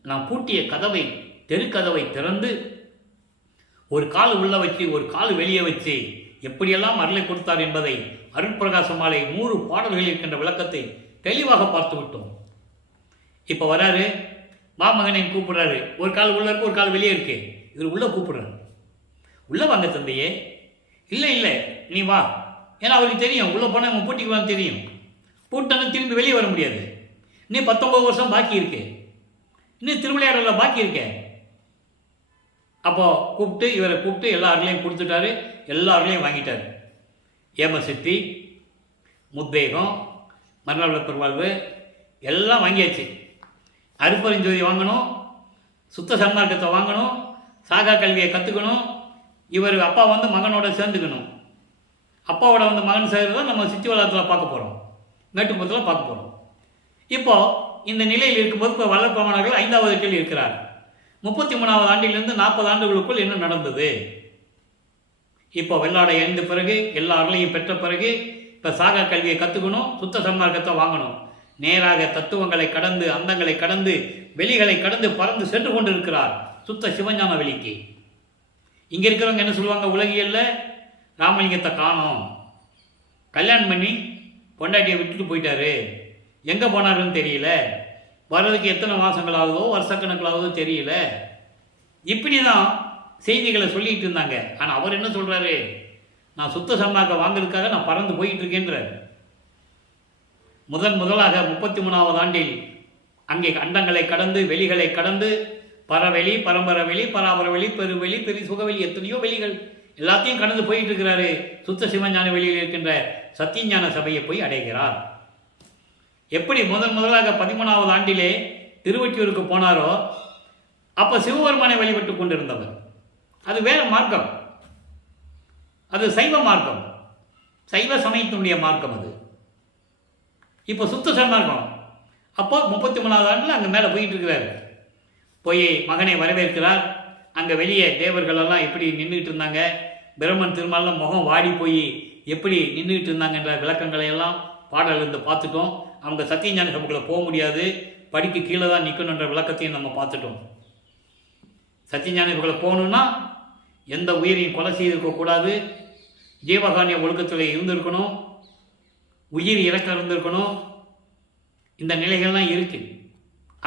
நான் பூட்டிய கதவை, தெருக்கதவை திறந்து ஒரு கால் உள்ள வச்சு ஒரு கால் வெளியே வச்சு எப்படியெல்லாம் அருளை கொடுத்தார் என்பதை அருட்பிரகாச மாலை 100 பாடல்களில் இருக்கின்ற விளக்கத்தை தெளிவாக பார்த்து விட்டோம். இப்போ வராரு, மாமகனை கூப்பிடுறாரு. ஒரு கால் உள்ள இருக்கு, ஒரு கால் வெளியே இருக்கு. இவர் உள்ள கூப்பிடுறாரு. உள்ள வாங்க தந்தையே. இல்லை நீ வா. ஏன்னா அவருக்கு தெரியும் உள்ள போனால் இவன் பூட்டிக்குவான்னு தெரியும். பூட்டான திரும்பி வெளியே வர முடியாது. இன்னும் 19 வருஷம் பாக்கி இருக்கு, இன்னும் திருவிளையாடல பாக்கி இருக்க. அப்போ இவரை கூப்பிட்டு எல்லா அருளையும் கொடுத்துட்டாரு. எல்லா அருளையும் வாங்கிட்டாரு. ஏமசக்தி, முத்தேகம், மரண பெருவாழ்வு எல்லாம் வாங்கியாச்சு. அருட்பெருஞ்சோதி வாங்கணும், சுத்த சன்மார்க்கத்தை வாங்கணும், சாகா கல்வியை கற்றுக்கணும். இவர் அப்பா வந்து மகனோட சேர்ந்துக்கணும். அப்பாவோட வந்து மகன் சேர்ந்து தான் நம்ம சித்தி வளத்தில் பார்க்க போகிறோம், மேட்டுக்குப்பத்தில் பார்க்க போகிறோம். இப்போது இந்த நிலையில் இருக்கும்போது இப்போ வல்லப்பெருமானார்கள் 5வது எட்டில் இருக்கிறார். 33வது ஆண்டிலிருந்து 40 ஆண்டுகளுக்குள் என்ன நடந்தது? இப்போ வெள்ளாடை அணிந்த பிறகு, எல்லா அருளையும் பெற்ற பிறகு, இப்போ சாகா கல்வியை கற்றுக்கணும், சுத்த சன்மார்க்கத்தை வாங்கணும். நேராக தத்துவங்களை கடந்து, அந்தங்களை கடந்து, வெளிகளை கடந்து பறந்து சென்று கொண்டு இருக்கிறார் சுத்த சிவஞான வெளிக்கு. இங்கே இருக்கிறவங்க என்ன சொல்லுவாங்க, உலகியல்ல ராமலிங்கத்தை காணோம், கல்யாணம் பண்ணி பொண்டாட்டியை விட்டுட்டு போயிட்டாரு, எங்கே போனாருன்னு தெரியல, வர்றதுக்கு எத்தனை மாதங்கள் ஆகுதோ வருஷக்கணக்கில் ஆகுதோ தெரியல, இப்படி தான் செய்திகளை சொல்லிட்டு இருந்தாங்க. ஆனால் அவர் என்ன சொல்கிறாரு, நான் சுத்த சன்மார்க்கம் வாங்கிறதுக்காக நான் பறந்து போயிட்டு இருக்கேன்றார். முதலாக 33வது ஆண்டில் அங்கே அண்டங்களை கடந்து, வெளிகளை கடந்து, பரவெளி, பரம்பரவெளி, பராபரவெளி, பெருவெளி, சுகவெளி, எத்தனையோ வெளிகள் எல்லாத்தையும் கடந்து போயிட்டு இருக்கிறாரு. சுத்த சிவஞான வெளியில் இருக்கின்ற சத்தியஞான சபையை போய் அடைகிறார். எப்படி முதலாக 13வது ஆண்டிலே திருவொற்றியூருக்கு போனாரோ அப்போ சிவபெருமானை வழிபட்டு கொண்டிருந்தவர். அது வேற மார்க்கம், அது சைவ மார்க்கம், சைவ சமயத்தினுடைய மார்க்கம். அது இப்போ சுத்த சன்மார்க்கம். அப்போ 33வது ஆண்டில் அங்கே மேலே போயிட்டு இருக்கிறார். போய் மகனை வரவேற்கிறார். அங்கே வெளியே தேவர்கள் எல்லாம் எப்படி நின்றுட்டு இருந்தாங்க, பிரம்மன் திருமாலாம் முகம் வாடி போய் எப்படி நின்றுட்டு இருந்தாங்கன்ற விளக்கங்களை எல்லாம் பாடல் இருந்து பார்த்துட்டோம். அவங்க சத்தியஞான சபைக்குள்ள போக முடியாது, படிக்கு கீழே தான் நிற்கணுன்ற விளக்கத்தையும் நம்ம பார்த்துட்டோம். சத்தியஞான சபைக்குள்ள போகணுன்னா எந்த உயிரையும் கொலை செய்திருக்கக்கூடாது, ஜீவகானிய ஒழுக்கத்தில் இருந்திருக்கணும், உயிர் இறக்க இருந்திருக்கணும். இந்த நிலைகள்லாம் இருக்குது.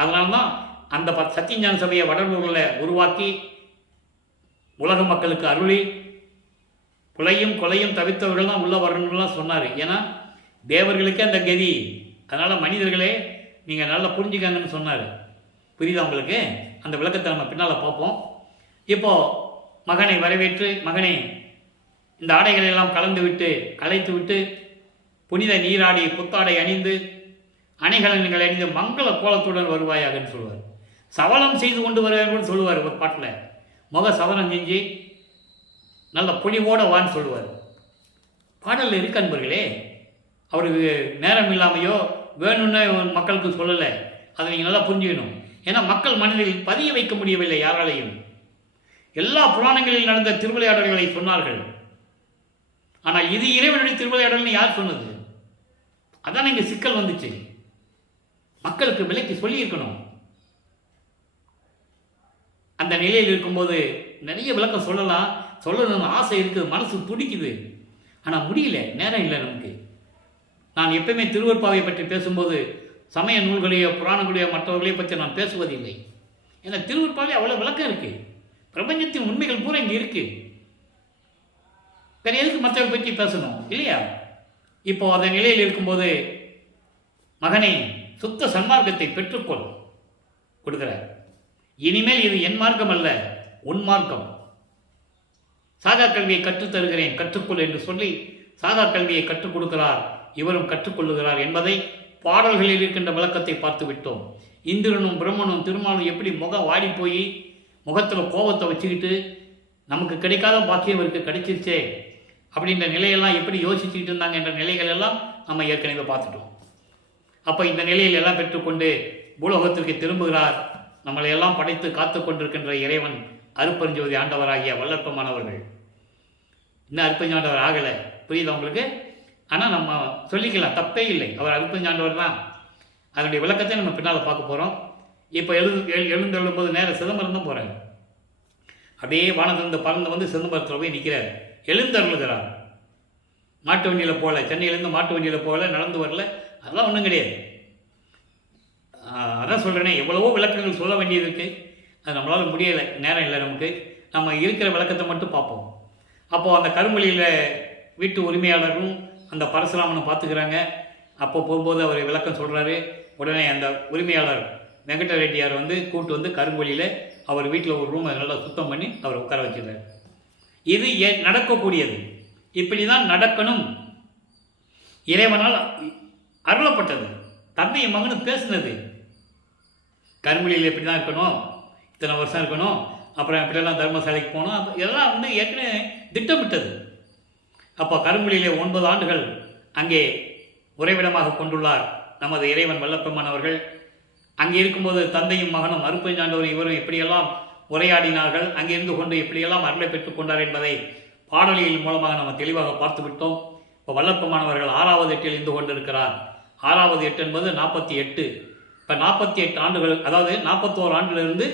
அதனால தான் அந்த சத்தியஞான சபையை வடலூரில் உருவாக்கி உலக மக்களுக்கு அருளி கொலையும் கொலையும் தவிர்த்தவர்கள் தான் உள்ளே வரணும்லாம் சொன்னார். ஏன்னா தேவர்களுக்கே அந்த கதி. அதனால் மனிதர்களே நீங்கள் நல்லா புரிஞ்சுக்காங்கன்னு சொன்னார். புரியுதா உங்களுக்கு? அந்த விளக்கத்தை நம்ம பின்னால் பார்ப்போம். இப்போது மகனை வரவேற்று, மகனை இந்த ஆடைகளை எல்லாம் கலைத்து விட்டு புனித நீராடி புத்தாடை அணிந்து அணிகலன்கள் அணிந்து மங்கள கோலத்துடன் வருவாயாகன்னு சொல்லுவார். சவலம் செய்து கொண்டு வருவார்கள் சொல்லுவார் ஒரு பாட்டில். முக சவரம் செஞ்சு நல்ல பொலிவோட வான்னு சொல்லுவார். பாடலில் இருக்கு அன்பர்களே. அவருக்கு நேரம் இல்லாமையோ வேணும்னு மக்களுக்கு சொல்லலை. அதை நீங்கள் நல்லா புரிஞ்சுக்கணும். ஏன்னா மக்கள் மனதில் பதிய வைக்க முடியவில்லை யாராலையும். எல்லா புராணங்களில் நடந்த திருவிளையாடல்களை சொன்னார்கள். ஆனால் இது இறைவனுடைய திருவிளையாடல்னு யார் சொன்னது? அதான் இங்கே சிக்கல் வந்துச்சு. மக்களுக்கு விலைக்கு சொல்லியிருக்கணும். அந்த நிலையில் இருக்கும்போது நிறைய விளக்கம் சொல்லணும்னு ஆசை இருக்குது, மனசு துடிக்குது. ஆனால் முடியல, நேரம் இல்லை நமக்கு. நான் எப்பயுமே திருவருட்பாவை பற்றி பேசும்போது சமய நூல்களையோ புராணங்களையோ மற்றவர்களையோ பற்றி நான் பேசுவதில்லை. ஏன்னா திருவருட்பாவை அவ்வளோ விளக்கம் இருக்குது. பிரபஞ்சத்தின் உண்மைகள் பூரா இங்கே இருக்குது. வேற எதுக்கு மற்றவர்கள் பற்றி பேசணும் இல்லையா? இப்போ அந்த நிலையில் இருக்கும்போது மகனை சுத்த சன்மார்க்கத்தை பெற்றுக்கொள் கொடுக்கிறார். இனிமேல் இது என் மார்க்கம் அல்ல, உன் மார்க்கம். சாகா கல்வியை கற்றுத்தருகிறேன், கற்றுக்கொள் என்று சொல்லி சாகா கல்வியை கற்றுக் கொடுக்கிறார். இவரும் கற்றுக்கொள்ளுகிறார் என்பதை பாடல்களில் இருக்கின்ற விளக்கத்தை பார்த்து விட்டோம். இந்திரனும் பிரம்மனும் திருமாலும் எப்படி முகம் வாடி போய் முகத்தில் கோபத்தை வச்சுக்கிட்டு நமக்கு கிடைக்காத பாக்கியம் இருக்கு, கிடைச்சிருச்சே அப்படின்ற நிலையெல்லாம் எப்படி யோசிச்சுக்கிட்டு இருந்தாங்க என்ற நிலைகள் எல்லாம் நம்ம ஏற்கனவே பார்த்துட்டோம். அப்போ இந்த நிலையில் எல்லாம் பெற்றுக்கொண்டு பூலோகத்திற்கு திரும்புகிறார். நம்மளை எல்லாம் படைத்து காத்து கொண்டிருக்கின்ற இறைவன் அருட்பெருஞ்சோதி ஆண்டவராகிய வல்லற்பமானவர்கள். இன்னும் அருட்பெருஞ்சாண்டவர் ஆகலை, புரியுதா உங்களுக்கு? ஆனால் நம்ம சொல்லிக்கலாம், தப்பே இல்லை. அவர் அருட்பெருஞ்சாண்டவர் தான். அதனுடைய விளக்கத்தை நம்ம பின்னால் பார்க்க போகிறோம். இப்போ எழுந்தெழும்போது நேரம் சிதம்பரம் தான் போகிறாங்க. அப்படியே வானத்திலிருந்து பறந்து வந்து சிதம்பரத்தில் போய் நிற்கிறார். எழுந்தருளுகிறார். மாட்டு வண்டியில் போகல, சென்னையிலேருந்து மாட்டு வண்டியில் போகல, நடந்து வரல, அதெல்லாம் ஒன்றும் கிடையாது. அதான் சொல்கிறேனே, எவ்வளவோ விளக்கங்கள் சொல்ல வேண்டியது இருக்குது. அது நம்மளால் முடியலை, நேரம் இல்லை நமக்கு. நம்ம இருக்கிற விளக்கத்தை மட்டும் பார்ப்போம். அப்போது அந்த கருமொழியில் வீட்டு உரிமையாளரும் அந்த பரசுராமனை பார்த்துக்கிறாங்க. அப்போ போகும்போது அவர் விளக்கம் சொல்கிறாரு. உடனே அந்த உரிமையாளர் வெங்கட ரெட்டியார் வந்து கூப்பிட்டு வந்து கருங்கொழியில் அவர் வீட்டில் ஒரு ரூமை நல்லா சுத்தம் பண்ணி அவர் உட்கார வச்சுருந்தார். இது நடக்கக்கூடியது, இப்படி தான் நடக்கணும். இறைவனால் அருளப்பட்டது. தந்தையும் மகனும் பேசுனது. கருமொழியில் இப்படி தான் இருக்கணும், இத்தனை வருஷம் இருக்கணும், அப்புறம் இப்படியெல்லாம் தர்மசாலைக்கு போகணும், இதெல்லாம் வந்து ஏற்கனவே திட்டமிட்டது. அப்போ கருமொழியிலே 9 ஆண்டுகள் அங்கே உறைவிடமாக கொண்டுள்ளார் நமது இறைவன் வல்லப்பெருமானவர்கள். அங்கே இருக்கும்போது தந்தையும் மகனும் அருட்பெருஞ்சாண்டவரும் இவரும் எப்படியெல்லாம் உரையாடினார்கள், அங்கே இருந்து கொண்டு எப்படியெல்லாம் அருளை பெற்றுக் கொண்டார் என்பதை பாடலின் மூலமாக நம்ம தெளிவாக பார்த்து விட்டோம். இப்போ வல்லப்பெருமானவர்கள் 6வது எட்டில் இருந்து கொண்டிருக்கிறார். 6வது எட்டு என்பது 48. இப்போ 48 ஆண்டுகள், அதாவது 41 ஆண்டிலிருந்து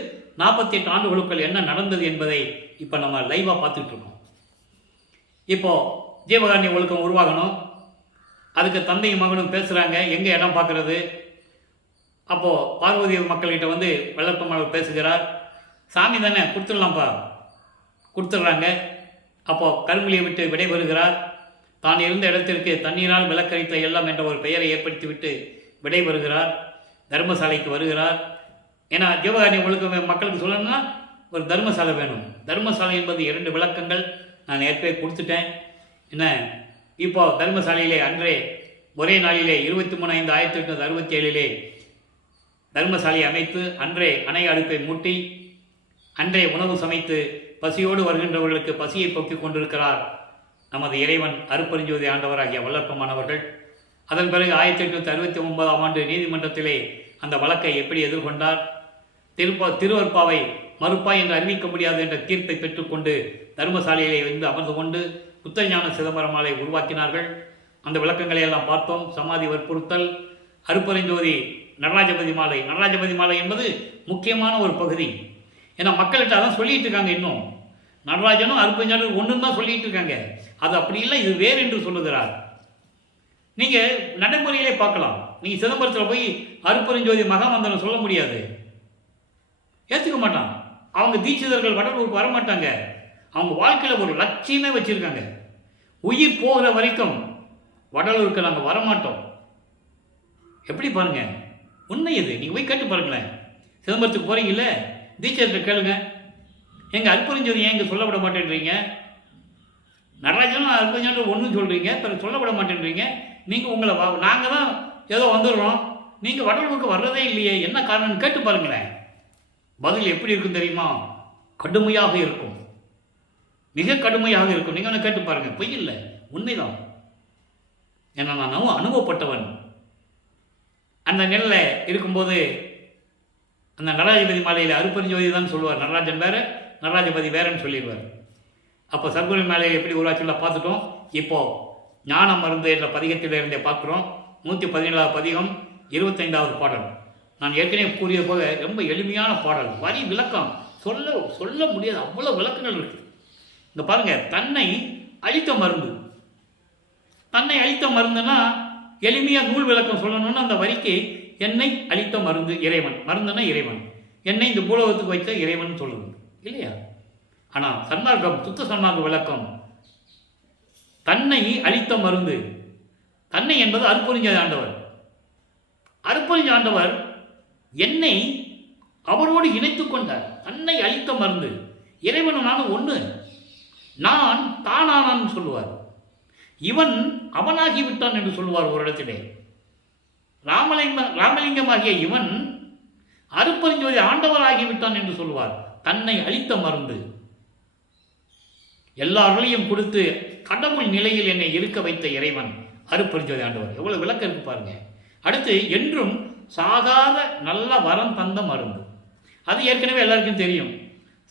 48 ஆண்டுகளுக்குள் என்ன நடந்தது என்பதை இப்போ நம்ம லைவாக பார்த்துட்டு இருக்கோம். இப்போது ஜீவகாருண்ய ஒழுக்கம் உருவாகணும். அதுக்கு தந்தையும் மகனும் பேசுகிறாங்க, எங்கே இடம் பார்க்குறது. அப்போது பார்வதி மக்கள்கிட்ட வந்து வல்லப்பெருமாள் பேசுகிறார். சாமி தானே, கொடுத்துடலாம்ப்பா, கொடுத்துட்றாங்க. அப்போது கருமொழியை விட்டு விடைபெறுகிறார். தான் இருந்த இடத்திற்கு தண்ணீரால் விளக்கரித்த எல்லாம் என்ற ஒரு பெயரை ஏற்படுத்திவிட்டு விடைபெறுகிறார். தர்மசாலைக்கு வருகிறார். ஏன்னா ஜீவகாருண்ய ஒழுக்கம் மக்களுக்கு சொல்லணும்னா ஒரு தர்மசாலை வேணும். தர்மசாலை என்பது 2 விளக்கங்கள் நான் ஏற்கனவே கொடுத்துட்டேன். என்ன, இப்போ தர்மசாலையிலே அன்றே ஒரே நாளிலே 23/5/1867 தர்மசாலை அமைத்து அன்றே அணை அடுப்பை மூட்டி அன்றே உணவு சமைத்து பசியோடு வருகின்றவர்களுக்கு பசியை போக்கிக் கொண்டிருக்கிறார் நமது இறைவன் அருட்பெருஞ்சோதி ஆண்டவராகிய வல்லற்பெருமானவர்கள். அதன் பிறகு 1869ஆம் ஆண்டு நீதிமன்றத்திலே அந்த வழக்கை எப்படி எதிர்கொண்டார். திருவருட்பாவை மறுப்பாய் என்று அறிவிக்க முடியாது என்ற தீர்ப்பை பெற்றுக்கொண்டு தர்மசாலையிலே வந்து அமர்ந்து கொண்டு புத்தஞான சிதம்பரமாலை உருவாக்கினார்கள். அந்த விளக்கங்களை எல்லாம் பார்த்தோம். சமாதி வற்புறுத்தல், அருட்பெருஞ்சோதி நடராஜபதி மாலை. நடராஜபதி மாலை என்பது முக்கியமான ஒரு பகுதி. ஏன்னா மக்கள்கிட்ட அதான் சொல்லிட்டு இருக்காங்க. இன்னும் நடராஜனும் அருட்பெருஞ்சாண்டவரும் ஒன்றும் தான் சொல்லிட்டு இருக்காங்க. அது அப்படி இல்லை, இது வேறு என்று சொல்லுகிறார். நீங்கள் நடைமுறையிலே பார்க்கலாம். நீங்கள் சிதம்பரத்தில் போய் அருட்பெருஞ்சோதி மகாமந்திரம் சொல்ல முடியாது, ஏற்றுக்க மாட்டான். அவங்க தீட்சிதர்கள் வடலூருக்கு வரமாட்டாங்க. அவங்க வாழ்க்கையில் ஒரு லட்சியமே வச்சுருக்காங்க. உயிர் போகிற வரைக்கும் வடலூருக்கு நாங்கள் வரமாட்டோம். எப்படி பாருங்க, உண்மை இது. நீங்கள் போய் கேட்டு பாருங்களேன். சிதம்பரத்துக்கு போகிறீங்கல்ல, தீட்சிதர்கிட்ட கேளுங்க, எங்கள் அருட்பெருஞ்சோதி ஏன் இங்கே சொல்ல விட மாட்டேன்றீங்க? நடராஜனும் அருட்பெருஞ்சோதி ஒன்றும் சொல்கிறீங்க, பிறகு சொல்ல விட மாட்டேன்றீங்க. நீங்கள் உங்களை நாங்கள் தான் ஏதோ வந்துடுறோம், நீங்கள் வடலூருக்கு வர்றதே இல்லையே, என்ன காரணம்னு கேட்டு பாருங்களேன். பதில் எப்படி இருக்கும் தெரியுமா? கடுமையாக இருக்கும், மிக கடுமையாக இருக்கும். நீங்கள் கேட்டு பாருங்கள், பொய் இல்லை, உண்மைதான். ஏன்னா நான் அனுபவப்பட்டவன். அந்த நிலையில் இருக்கும்போது அந்த நடராஜபதி மாலையில் அருட்பெருஞ்சோதி தான் சொல்லுவார். நடராஜன் வேறு, நடராஜபதி வேறன்னு சொல்லிடுவார். அப்போ சர்க்குரு மாலையில் எப்படி உருவாச்சுலாம் பார்த்துட்டோம். இப்போது ஞான மருந்து என்ற பதிகத்தில் இருந்தே பார்க்குறோம். 117வது பதிகம் 25வது பாடல். நான் ஏற்கனவே கூறிய போல ரொம்ப எளிமையான பாடல், வரி விளக்கம் சொல்ல முடியாது, அவ்வளோ விளக்கங்கள் இருக்குது. இங்கே பாருங்கள், தன்னை அழித்த மருந்து. தன்னை அழித்த மருந்துன்னா எளிமையாக நூல் விளக்கம் சொல்லணும்னா அந்த வரிக்கு என்னை அழித்த மருந்து இறைவன். மருந்துன்னா இறைவன், என்னை இந்த பூலோகத்துக்கு வைத்த இறைவன் சொல்லுது இல்லையா? ஆனால் சன்மார்க்கம், சுத்த சன்மார்க்க விளக்கம், தன்னை அழித்த மருந்து. தன்னை என்பது அருட்பெருஞ்சோதி ஆண்டவர். அருட்பெருஞ்சோதி ஆண்டவர் என்னை அவரோடு இணைத்துக் கொண்டார். தன்னை அழித்த மருந்து. இறைவனும் நானும் ஒன்று. நான் தானானான்னு சொல்லுவார். இவன் அவனாகிவிட்டான் என்று சொல்லுவார் ஒரு இடத்திலே. ராமலிங்கமாகிய இவன் அருட்பெருஞ்சோதி ஆண்டவராகிவிட்டான் என்று சொல்லுவார். தன்னை அழித்த மருந்து. எல்லார்களையும் கொடுத்து கடவுள் நிலையில் என்னை இருக்க வைத்த இறைவன் அருட்பெருஞ்சோதி ஆண்டவர். எவ்வளவு விளக்கம் இருக்கு பாருங்க. அடுத்து, என்றும் சாகாத நல்ல வரம் தந்த மருந்து. அது ஏற்கனவே எல்லாருக்கும் தெரியும்.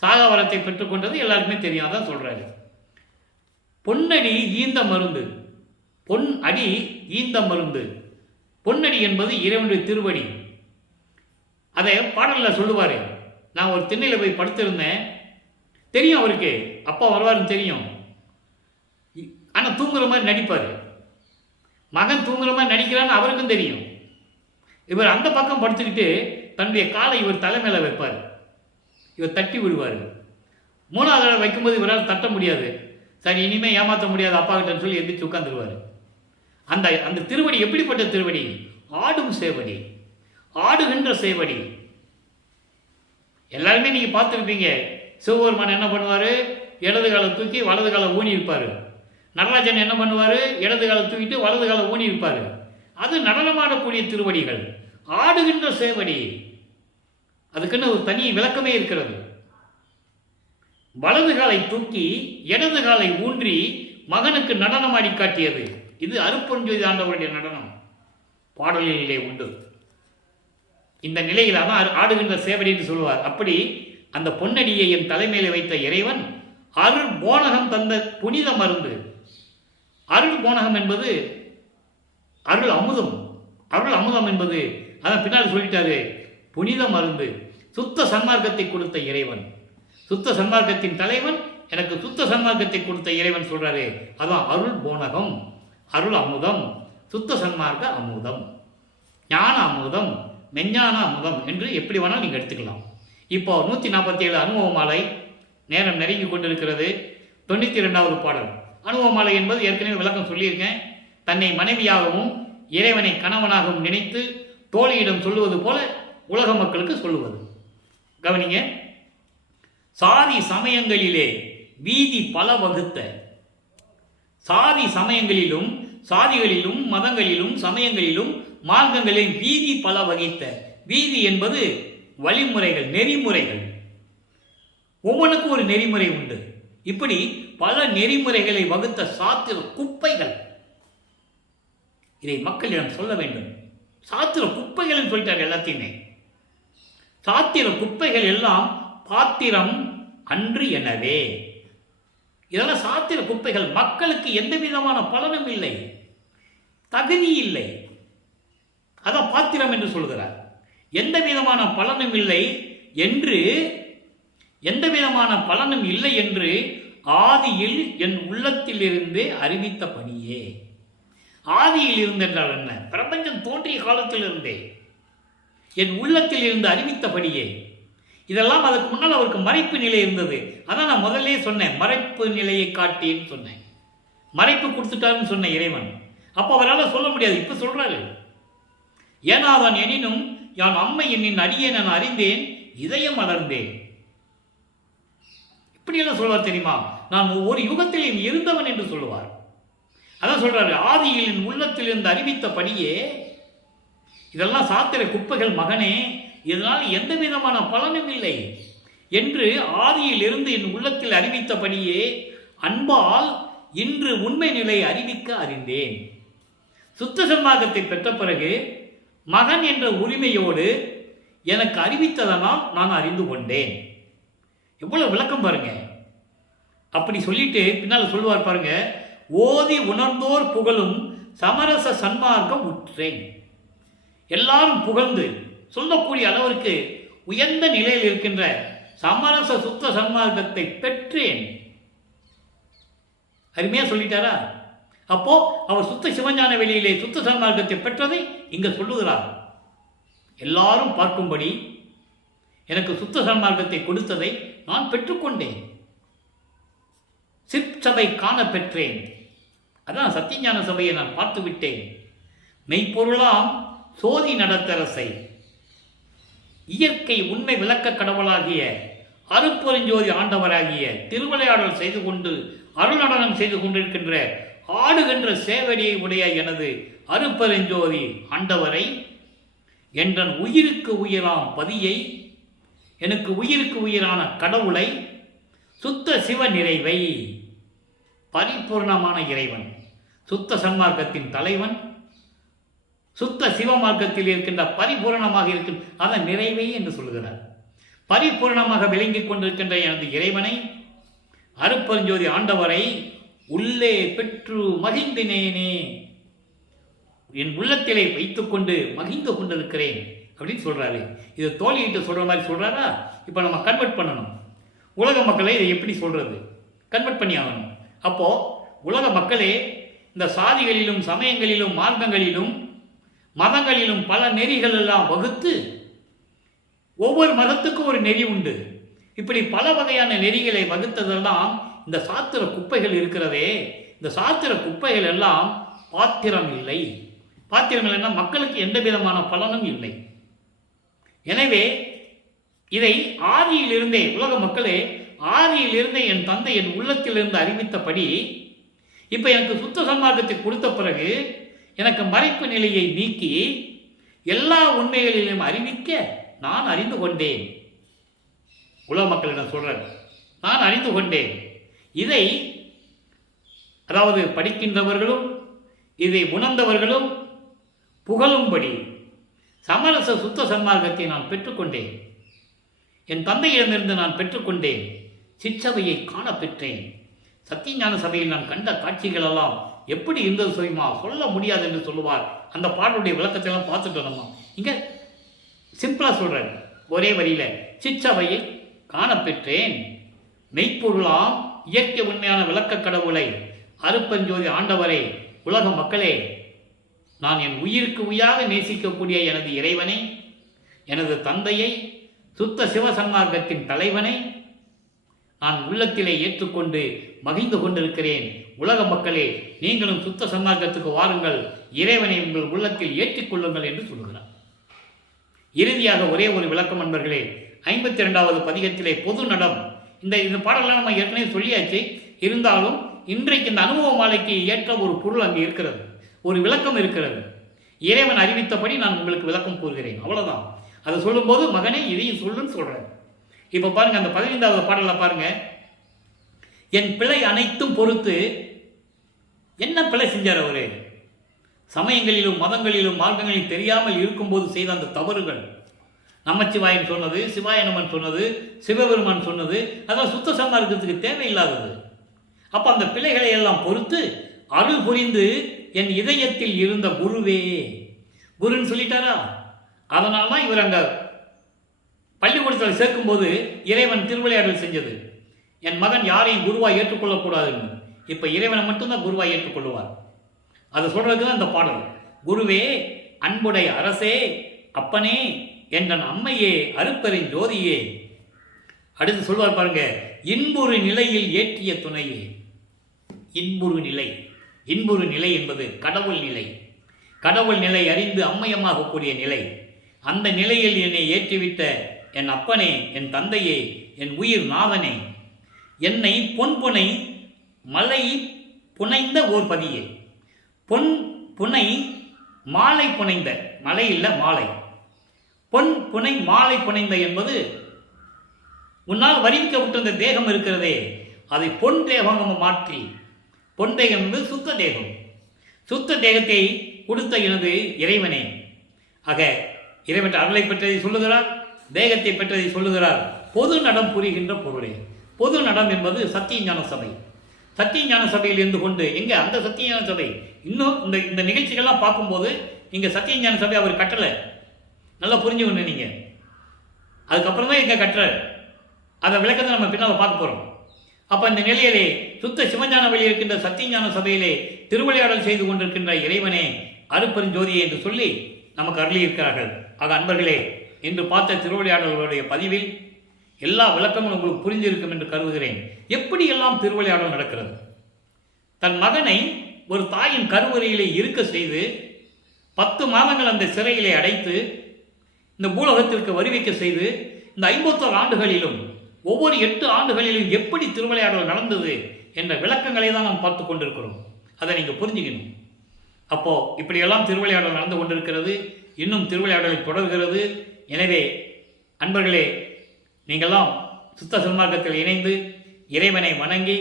சாகா வரத்தை பெற்றுக்கொண்டது எல்லாருக்குமே தெரியும். அதான் சொல்றாரு. பொன்னடி ஈந்த மருந்து. பொன் அடி ஈந்த மருந்து. பொன்னடி என்பது இறைவனுடைய திருவடி. அதை பாடலில் சொல்லுவார். நான் ஒரு திண்ணையில் போய் படுத்திருந்தேன், தெரியும் அவருக்கு அப்பா வருவாருன்னு தெரியும். ஆனால் தூங்குற மாதிரி நடிப்பார். மகன் தூங்குற மாதிரி நடிக்கிறான்னு அவருக்கும் தெரியும். இவர் அந்த பக்கம் படுத்துக்கிட்டு தன்னுடைய காலை இவர் தலைமையில வைப்பார். இவர் தட்டி விடுவார். 3வது தடவை வைக்கும்போது இவரால் தட்ட முடியாது. சரி, இனிமேல் ஏமாற்ற முடியாது அப்பா கிட்டன்னு சொல்லி எந்திரிச்சு உட்காந்துருவார். அந்த திருவடி எப்படிப்பட்ட திருவடி? ஆடும் சேவடி, ஆடுகின்ற சேவடி. எல்லாருமே நீங்க பார்த்துருப்பீங்க. சிவபெருமான் என்ன பண்ணுவார்? இடது காலை தூக்கி வலது காலை ஊனி இருப்பார். நடராஜன் என்ன பண்ணுவார்? இடது காலை தூக்கிட்டு வலது காலை ஊனி இருப்பார். அது நடனமாடக்கூடிய திருவடிகள், ஆடுகின்ற சேவடி. அதுக்குன்னு ஒரு தனி விளக்கமே இருக்கிறது. வலது காலை தூக்கி இடது காலை ஊன்றி மகனுக்கு நடனமாடி காட்டியது. இது அருட்பெருஞ்சோதி ஆண்டவருடைய நடனம் பாடலிலே உண்டு. இந்த நிலையில் தான் ஆடுகின்ற சேவடி என்று சொல்லுவார். அப்படி அந்த பொன்னடியை என் தலைமையில வைத்த இறைவன் அருள் போனகம் தந்த புனித மருந்து. அருள் போனகம் என்பது அருள் அமுதம். அருள் அமுதம் என்பது அதான் பின்னால் சொல்லிட்டாரு, புனித மருந்து. சுத்த சன்மார்க்கத்தை கொடுத்த இறைவன், சுத்த சன்மார்க்கத்தின் தலைவன், எனக்கு சுத்த சன்மார்க்கத்தை கொடுத்த இறைவன் சொல்றாரு. அதான் அருள் போனகம், அருள் அமுதம், சுத்த சன்மார்க்க அமுதம், ஞான அமுதம், மெஞ்ஞான அமுதம் என்று எப்படி வேணாலும் நீங்கள் எடுத்துக்கலாம். இப்போ 147 அனுபவ மாலை நேரம் நெருங்கி கொண்டிருக்கிறது. 92வது பாடல். அனுபவ மாலை என்பது ஏற்கனவே விளக்கம் சொல்லியிருக்கேன். தன்னை மனைவியாகவும் இறைவனை கணவனாகவும் நினைத்து தோழியிடம் சொல்லுவது போல உலக மக்களுக்கு சொல்லுவது. கவனிங்க. சாதி சமயங்களிலே வீதி பல வகுத்த. சாதி சமயங்களிலும், சாதிகளிலும், மதங்களிலும், சமயங்களிலும், மார்க்கங்களிலும் வீதி பல வகித்த. வீதி என்பது வழிமுறைகள், நெறிமுறைகள். ஒவ்வொன்றுக்கும் ஒரு நெறிமுறை உண்டு. இப்படி பல நெறிமுறைகளை வகுத்த சாத்திர குப்பைகள். இதை மக்களிடம் சொல்ல வேண்டும். சாத்திர குப்பைகள் சொல்லிட்டார் எல்லாத்தையுமே. சாத்திர குப்பைகள் எல்லாம் பாத்திரம் அன்று எனவே. இதெல்லாம் சாத்திர குப்பைகள். மக்களுக்கு எந்த விதமான பலனும் இல்லை, தகுதி இல்லை. அதான் பாத்திரம் என்று சொல்கிறார். எந்த விதமான பலனும் இல்லை என்று, எந்த விதமான பலனும் இல்லை என்று ஆதியில் என் உள்ளத்திலிருந்தே அறிவித்த பணியே. ஆதியில் இருந்தென்றால் என்ன? பிரபஞ்சம் தோன்றிய காலத்தில் இருந்தே என் உள்ளத்தில் இருந்து அறிவித்தபடியே. இதெல்லாம் அதுக்கு முன்னால் அவருக்கு மறைப்பு நிலை இருந்தது. அதான் நான் முதல்ல சொன்னேன், மறைப்பு நிலையை காட்டின்னு சொன்னேன். மறைப்பு கொடுத்துட்டாருன்னு சொன்ன இறைவன். அப்போ அவரால் சொல்ல முடியாது. இப்போ சொல்றாரு, ஏனாதான் எனினும் யான் அம்மை என்னின் அடியே நான் அறிந்தேன், இதயம் அலர்ந்தேன். இப்படியெல்லாம் சொல்வார் தெரியுமா? நான் ஒவ்வொரு யுகத்திலும் இருந்தவன் என்று சொல்லுவார். அதான் சொல்றாரு, ஆதியில் என் உள்ளத்தில் இருந்து அறிவித்தபடியே. இதெல்லாம் சாத்திர குப்பைகள் மகனே, இதனால் எந்த விதமான பலனும் இல்லை என்று ஆதியில் இருந்து என் உள்ளத்தில் அறிவித்தபடியே அன்பால் இன்று உண்மை நிலை அறிவிக்க அறிந்தேன். சுத்த சன்மார்க்கத்தை பெற்ற பிறகு மகன் என்ற உரிமையோடு எனக்கு அறிவித்ததனால் நான் அறிந்து கொண்டேன். எவ்வளவு விளக்கம் பாருங்க. அப்படி சொல்லிட்டு பின்னால் சொல்லுவார் பாருங்க, ஓதி உணர்ந்தோர் புகழும் சமரச சன்மார்க்கம் உற்றேன். எல்லாரும் புகழ்ந்து சொல்லக்கூடிய அளவிற்கு உயர்ந்த நிலையில் இருக்கின்ற சமரச சுத்த சன்மார்க்கத்தை பெற்றேன். அருமையா சொல்லிட்டாரா? அப்போ அவர் சுத்த சிவஞான வெளியிலே சுத்த சன்மார்க்கத்தை பெற்றதை இங்க சொல்லுகிறார். எல்லாரும் பார்க்கும்படி எனக்கு சுத்த சன்மார்க்கத்தை கொடுத்ததை நான் பெற்றுக்கொண்டேன். சிற்சபை காண பெற்றேன். அதான் சத்தியஞான சபையை நான் பார்த்து விட்டேன். மெய்ப்பொருளாம் சோதி நடத்தரசை இயற்கை உண்மை விளக்க கடவுளாகிய அருட்பெருஞ்சோதி ஆண்டவராகிய திருவிளையாடல் செய்து கொண்டு அருள் நடனம் செய்து கொண்டிருக்கின்ற ஆடுகின்ற சேவடியை உடைய எனது அருட்பெருஞ்சோதி ஆண்டவரை, என்றன் உயிருக்கு உயிராம் பதியை, எனக்கு உயிருக்கு உயிரான கடவுளை, சுத்த சிவ நிறைவை, பரிபூர்ணமான இறைவன், சுத்த சன்மார்க்கத்தின் தலைவன், சுத்த சிவமார்க்கத்தில் இருக்கின்ற பரிபூர்ணமாக இருக்கும் அதன் நிறைவை என்று சொல்கிறார். பரிபூர்ணமாக விளங்கிக் கொண்டிருக்கின்ற எனது இறைவனை, அருட்பெருஞ்சோதி ஆண்டவரை உள்ளே பெற்று மகிழ்ந்தினேனே, என் உள்ளத்திலே வைத்துக்கொண்டு மகிழ்ந்து கொண்டிருக்கிறேன் அப்படின்னு சொல்றாரு. இது தோழிகிட்ட சொல்ற மாதிரி சொல்றாரா? இப்போ நம்ம கன்வெர்ட் பண்ணணும். உலக மக்களை இதை எப்படி சொல்றது? கன்வெர்ட் பண்ணி ஆகணும். அப்போ உலக மக்களே, இந்த சாதிகளிலும் சமயங்களிலும் மார்க்கங்களிலும் மதங்களிலும் பல நெறிகள் எல்லாம் வகுத்து, ஒவ்வொரு மதத்துக்கும் ஒரு நெறி உண்டு. இப்படி பல வகையான நெறிகளை வகுத்ததெல்லாம் இந்த சாத்திர குப்பைகள் இருக்கிறதே, இந்த சாத்திர குப்பைகள் எல்லாம் பாத்திரம் இல்லை. பாத்திரம் இல்லைன்னா மக்களுக்கு எந்த விதமான பலனும் இல்லை. எனவே இதை ஆதியிலிருந்தே, உலக மக்களே, ஆதியிலிருந்தே என் தந்தை என் உள்ளத்திலிருந்து அறிவித்தபடி, இப்போ எனக்கு சுத்த சன்மார்க்கத்தை கொடுத்த பிறகு எனக்கு மறைப்பு நிலையை நீக்கி எல்லா உண்மைகளிலும் அறிவிக்க நான் அறிந்து கொண்டேன். உலக மக்களிடம் சொல்றேன், நான் அறிந்து கொண்டேன். இதை அதாவது படிக்கின்றவர்களும் இதை உணர்ந்தவர்களும் புகழும்படி சமரச சுத்த சன்மார்க்கத்தை நான் பெற்றுக்கொண்டேன். என் தந்தையிடமிருந்து நான் பெற்றுக்கொண்டேன். சிற்சபையை காண பெற்றேன். சத்தியஞான சபையில் நான் கண்ட காட்சிகள் எல்லாம் எப்படி இருந்தது சொல்லுமா, சொல்ல முடியாது என்று சொல்லுவார். அந்த பாடலுடைய விளக்கத்தை எல்லாம் பார்த்துட்டோம். நம்ம இங்க சிம்பிளா சொல்றேன், ஒரே வரியில, சிற்சபையை காண பெற்றேன். மெய்ப்பொருளாம் இயற்கை உண்மையான விளக்க கடவுளை, அருட்பெருஞ்சோதி ஆண்டவரை, உலக மக்களே, நான் என் உயிருக்கு உயிராக நேசிக்கக்கூடிய எனது இறைவனை, எனது தந்தையை, சுத்த சிவ சன்மார்க்கத்தின் தலைவனை நான் உள்ளத்திலே ஏற்றுக்கொண்டு மகிழ்ந்து கொண்டிருக்கிறேன். உலக மக்களே, நீங்களும் சுத்த சன்மார்க்கத்துக்கு வாருங்கள், இறைவனை உங்கள் உள்ளத்தில் ஏற்றிக்கொள்ளுங்கள் என்று சொல்கிறார். இறுதியாக ஒரே ஒரு விளக்கம் நண்பர்களே, 52வது பதிகத்திலே பொது நடம். இந்த பாடலாம் நம்ம ஏற்கனவே சொல்லியாச்சு. இருந்தாலும் இன்றைக்கு இந்த அனுபவ மாலைக்கு ஏற்ற ஒரு பொருள் அங்கே இருக்கிறது, ஒரு விளக்கம் இருக்கிறது. இறைவன் அறிவித்தபடி நான் உங்களுக்கு விளக்கம் கூறுகிறேன், அவ்வளவுதான். அதை சொல்லும்போது மகனே இதையும் சொல்லுன்னு சொல்றேன். இப்ப பாருங்க, அந்த 15வது பாடல பாருங்க, என் பிழை அனைத்தும் பொறுத்து. என்ன பிழை செஞ்சார் அவரு? சமயங்களிலும் மதங்களிலும் மார்க்கங்களிலும் தெரியாமல் இருக்கும்போது செய்த அந்த தவறுகள், நமச்சிவாயன் சொன்னது, சிவாயனமன் சொன்னது, சிவபெருமான் சொன்னது, அதெல்லாம் சுத்த சன்மார்க்கத்துக்கு தேவையில்லாதது. அப்ப அந்த பிழைகளை எல்லாம் பொறுத்து அருள் புரிந்து என் இதயத்தில் இருந்த குருவே, குருன்னு சொல்லிட்டாரா? அதனால்தான் இவர் அங்க பள்ளிக்கூடத்தில் சேர்க்கும்போது இறைவன் திருவிளையாடல் செஞ்சது. என் மகன் யாரையும் குருவாய் ஏற்றுக்கொள்ளக்கூடாதுன்னு. இப்ப இறைவனை மட்டும்தான் குருவாய் ஏற்றுக்கொள்வார். அதை சொல்றதுக்கு தான் இந்த பாடல். குருவே அன்புடைய அரசே அப்பனே என்றன் அம்மையே அருப்பெருஞ் ஜோதியே. அடுத்து சொல்வார் பாருங்க, இன்புறு நிலையில் ஏற்றிய துணையே. இன்புறு நிலை, இன்புறு நிலை என்பது கடவுள் நிலை. கடவுள் நிலை அறிந்து அம்மையமாகக்கூடிய நிலை. அந்த நிலையில் என்னை ஏற்றிவிட்ட என் அப்பனே, என் தந்தையே, என் உயிர் நாதனே, என்னை பொன்புனை மலை புனைந்த ஓர் பதியே. பொன் புனை மாலை புனைந்த, மலை இல்ல மாலை, பொன் புனை மாலை புனைந்த என்பது உன்னால் வரிவிக்கப்பட்ட அந்த தேகம் இருக்கிறதே, அதை பொன் தேகம் மாற்றி, பொன் தேகம் என்பது சுத்த தேகம், சுத்த தேகத்தை கொடுத்த எனது இறைவனே. ஆக இறைவன் அருளை பெற்றதை சொல்லுகிறார், தேகத்தை பெற்றதை சொல்லுகிறார். பொது நடம் புரிகின்ற பொருளே. பொது நடம் என்பது சத்தியஞான சபை. சத்தியஞான சபையில் இருந்து கொண்டு எங்க அந்த சத்தியஞான சபை இன்னும் இந்த நிகழ்ச்சிகள்லாம் பார்க்கும்போது இங்கே சத்தியஞான சபை அவர் கட்டலை, நல்லா புரிஞ்சுக்கணும் நீங்கள். அதுக்கப்புறம் தான் எங்கே கட்டுற அதை விளக்கத்தை நம்ம பின்னால் பார்க்க போகிறோம். அப்போ இந்த நிலையிலே சுத்த சிவஞான வழி இருக்கின்ற சத்தியஞான சபையிலே திருவிளையாடல் செய்து கொண்டிருக்கின்ற இறைவனே அருப்பெருஞ்சோதியே என்று சொல்லி நமக்கு அருளி இருக்கிறார்கள். ஆக அன்பர்களே, இன்று பார்த்த திருவிளையாடல்களுடைய பதிவில் எல்லா விளக்கங்களும் உங்களுக்கு புரிஞ்சிருக்கும் என்று கருதுகிறேன். எப்படியெல்லாம் திருவிளையாடல் நடக்கிறது? தன் மகனை ஒரு தாயின் கருவறையிலே இருக்க செய்து 10 மாதங்கள் அந்த சிறையிலே அடைத்து இந்த பூலோகத்திற்கு வருவிக்க செய்து இந்த 51 ஆண்டுகளிலும் ஒவ்வொரு 8 ஆண்டுகளிலும் எப்படி திருவிளையாடல் நடந்தது என்ற விளக்கங்களை தான் நாம் பார்த்து கொண்டிருக்கிறோம். அதை நீங்கள் புரிஞ்சுக்கணும். அப்போ இப்படியெல்லாம் திருவிளையாடல் நடந்து கொண்டிருக்கிறது, இன்னும் திருவிளையாடல் தொடர்கிறது. எனவே அன்பர்களே, நீங்கள்லாம் சுத்த சன்மார்க்கத்தில் இணைந்து இறைவனை வணங்கி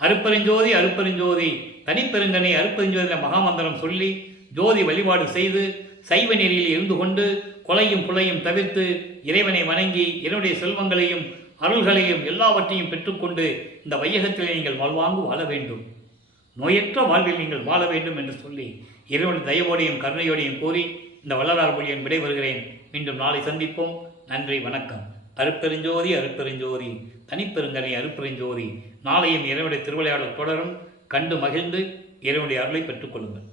அருப்பெருஞ்சோதி அருப்பெருஞ்சோதி தனிப்பெருங்கனை அருப்பெருஞ்சோதி மகாமந்திரம் சொல்லி ஜோதி வழிபாடு செய்து சைவ நெறியில் இருந்து கொண்டு கொலையும் புலையும் தவிர்த்து இறைவனை வணங்கி என்னுடைய செல்வங்களையும் அருள்களையும் எல்லாவற்றையும் பெற்றுக்கொண்டு இந்த வையகத்தில் நீங்கள் வாழ்வாங்கு வாழ வேண்டும், நோயற்ற வாழ்வில் நீங்கள் வாழ வேண்டும் என்று சொல்லி இறைவனுடைய தயவோடையும் கருணையோடையும் கூறி இந்த வள்ளலார் மொழியின் விடைபெறுகிறேன். மீண்டும் நாளை சந்திப்போம். நன்றி, வணக்கம். அருப்பெருஞ்சோதி அருப்பெருஞ்சோதி தனிப்பெருங்கனை அருப்பெருஞ்சோதி. நாளையும் இறைவனுடைய திருவிளையாடல் தொடரும். கண்டு மகிழ்ந்து இறைவனுடைய அருளை பெற்றுக்கொள்ளுங்கள்.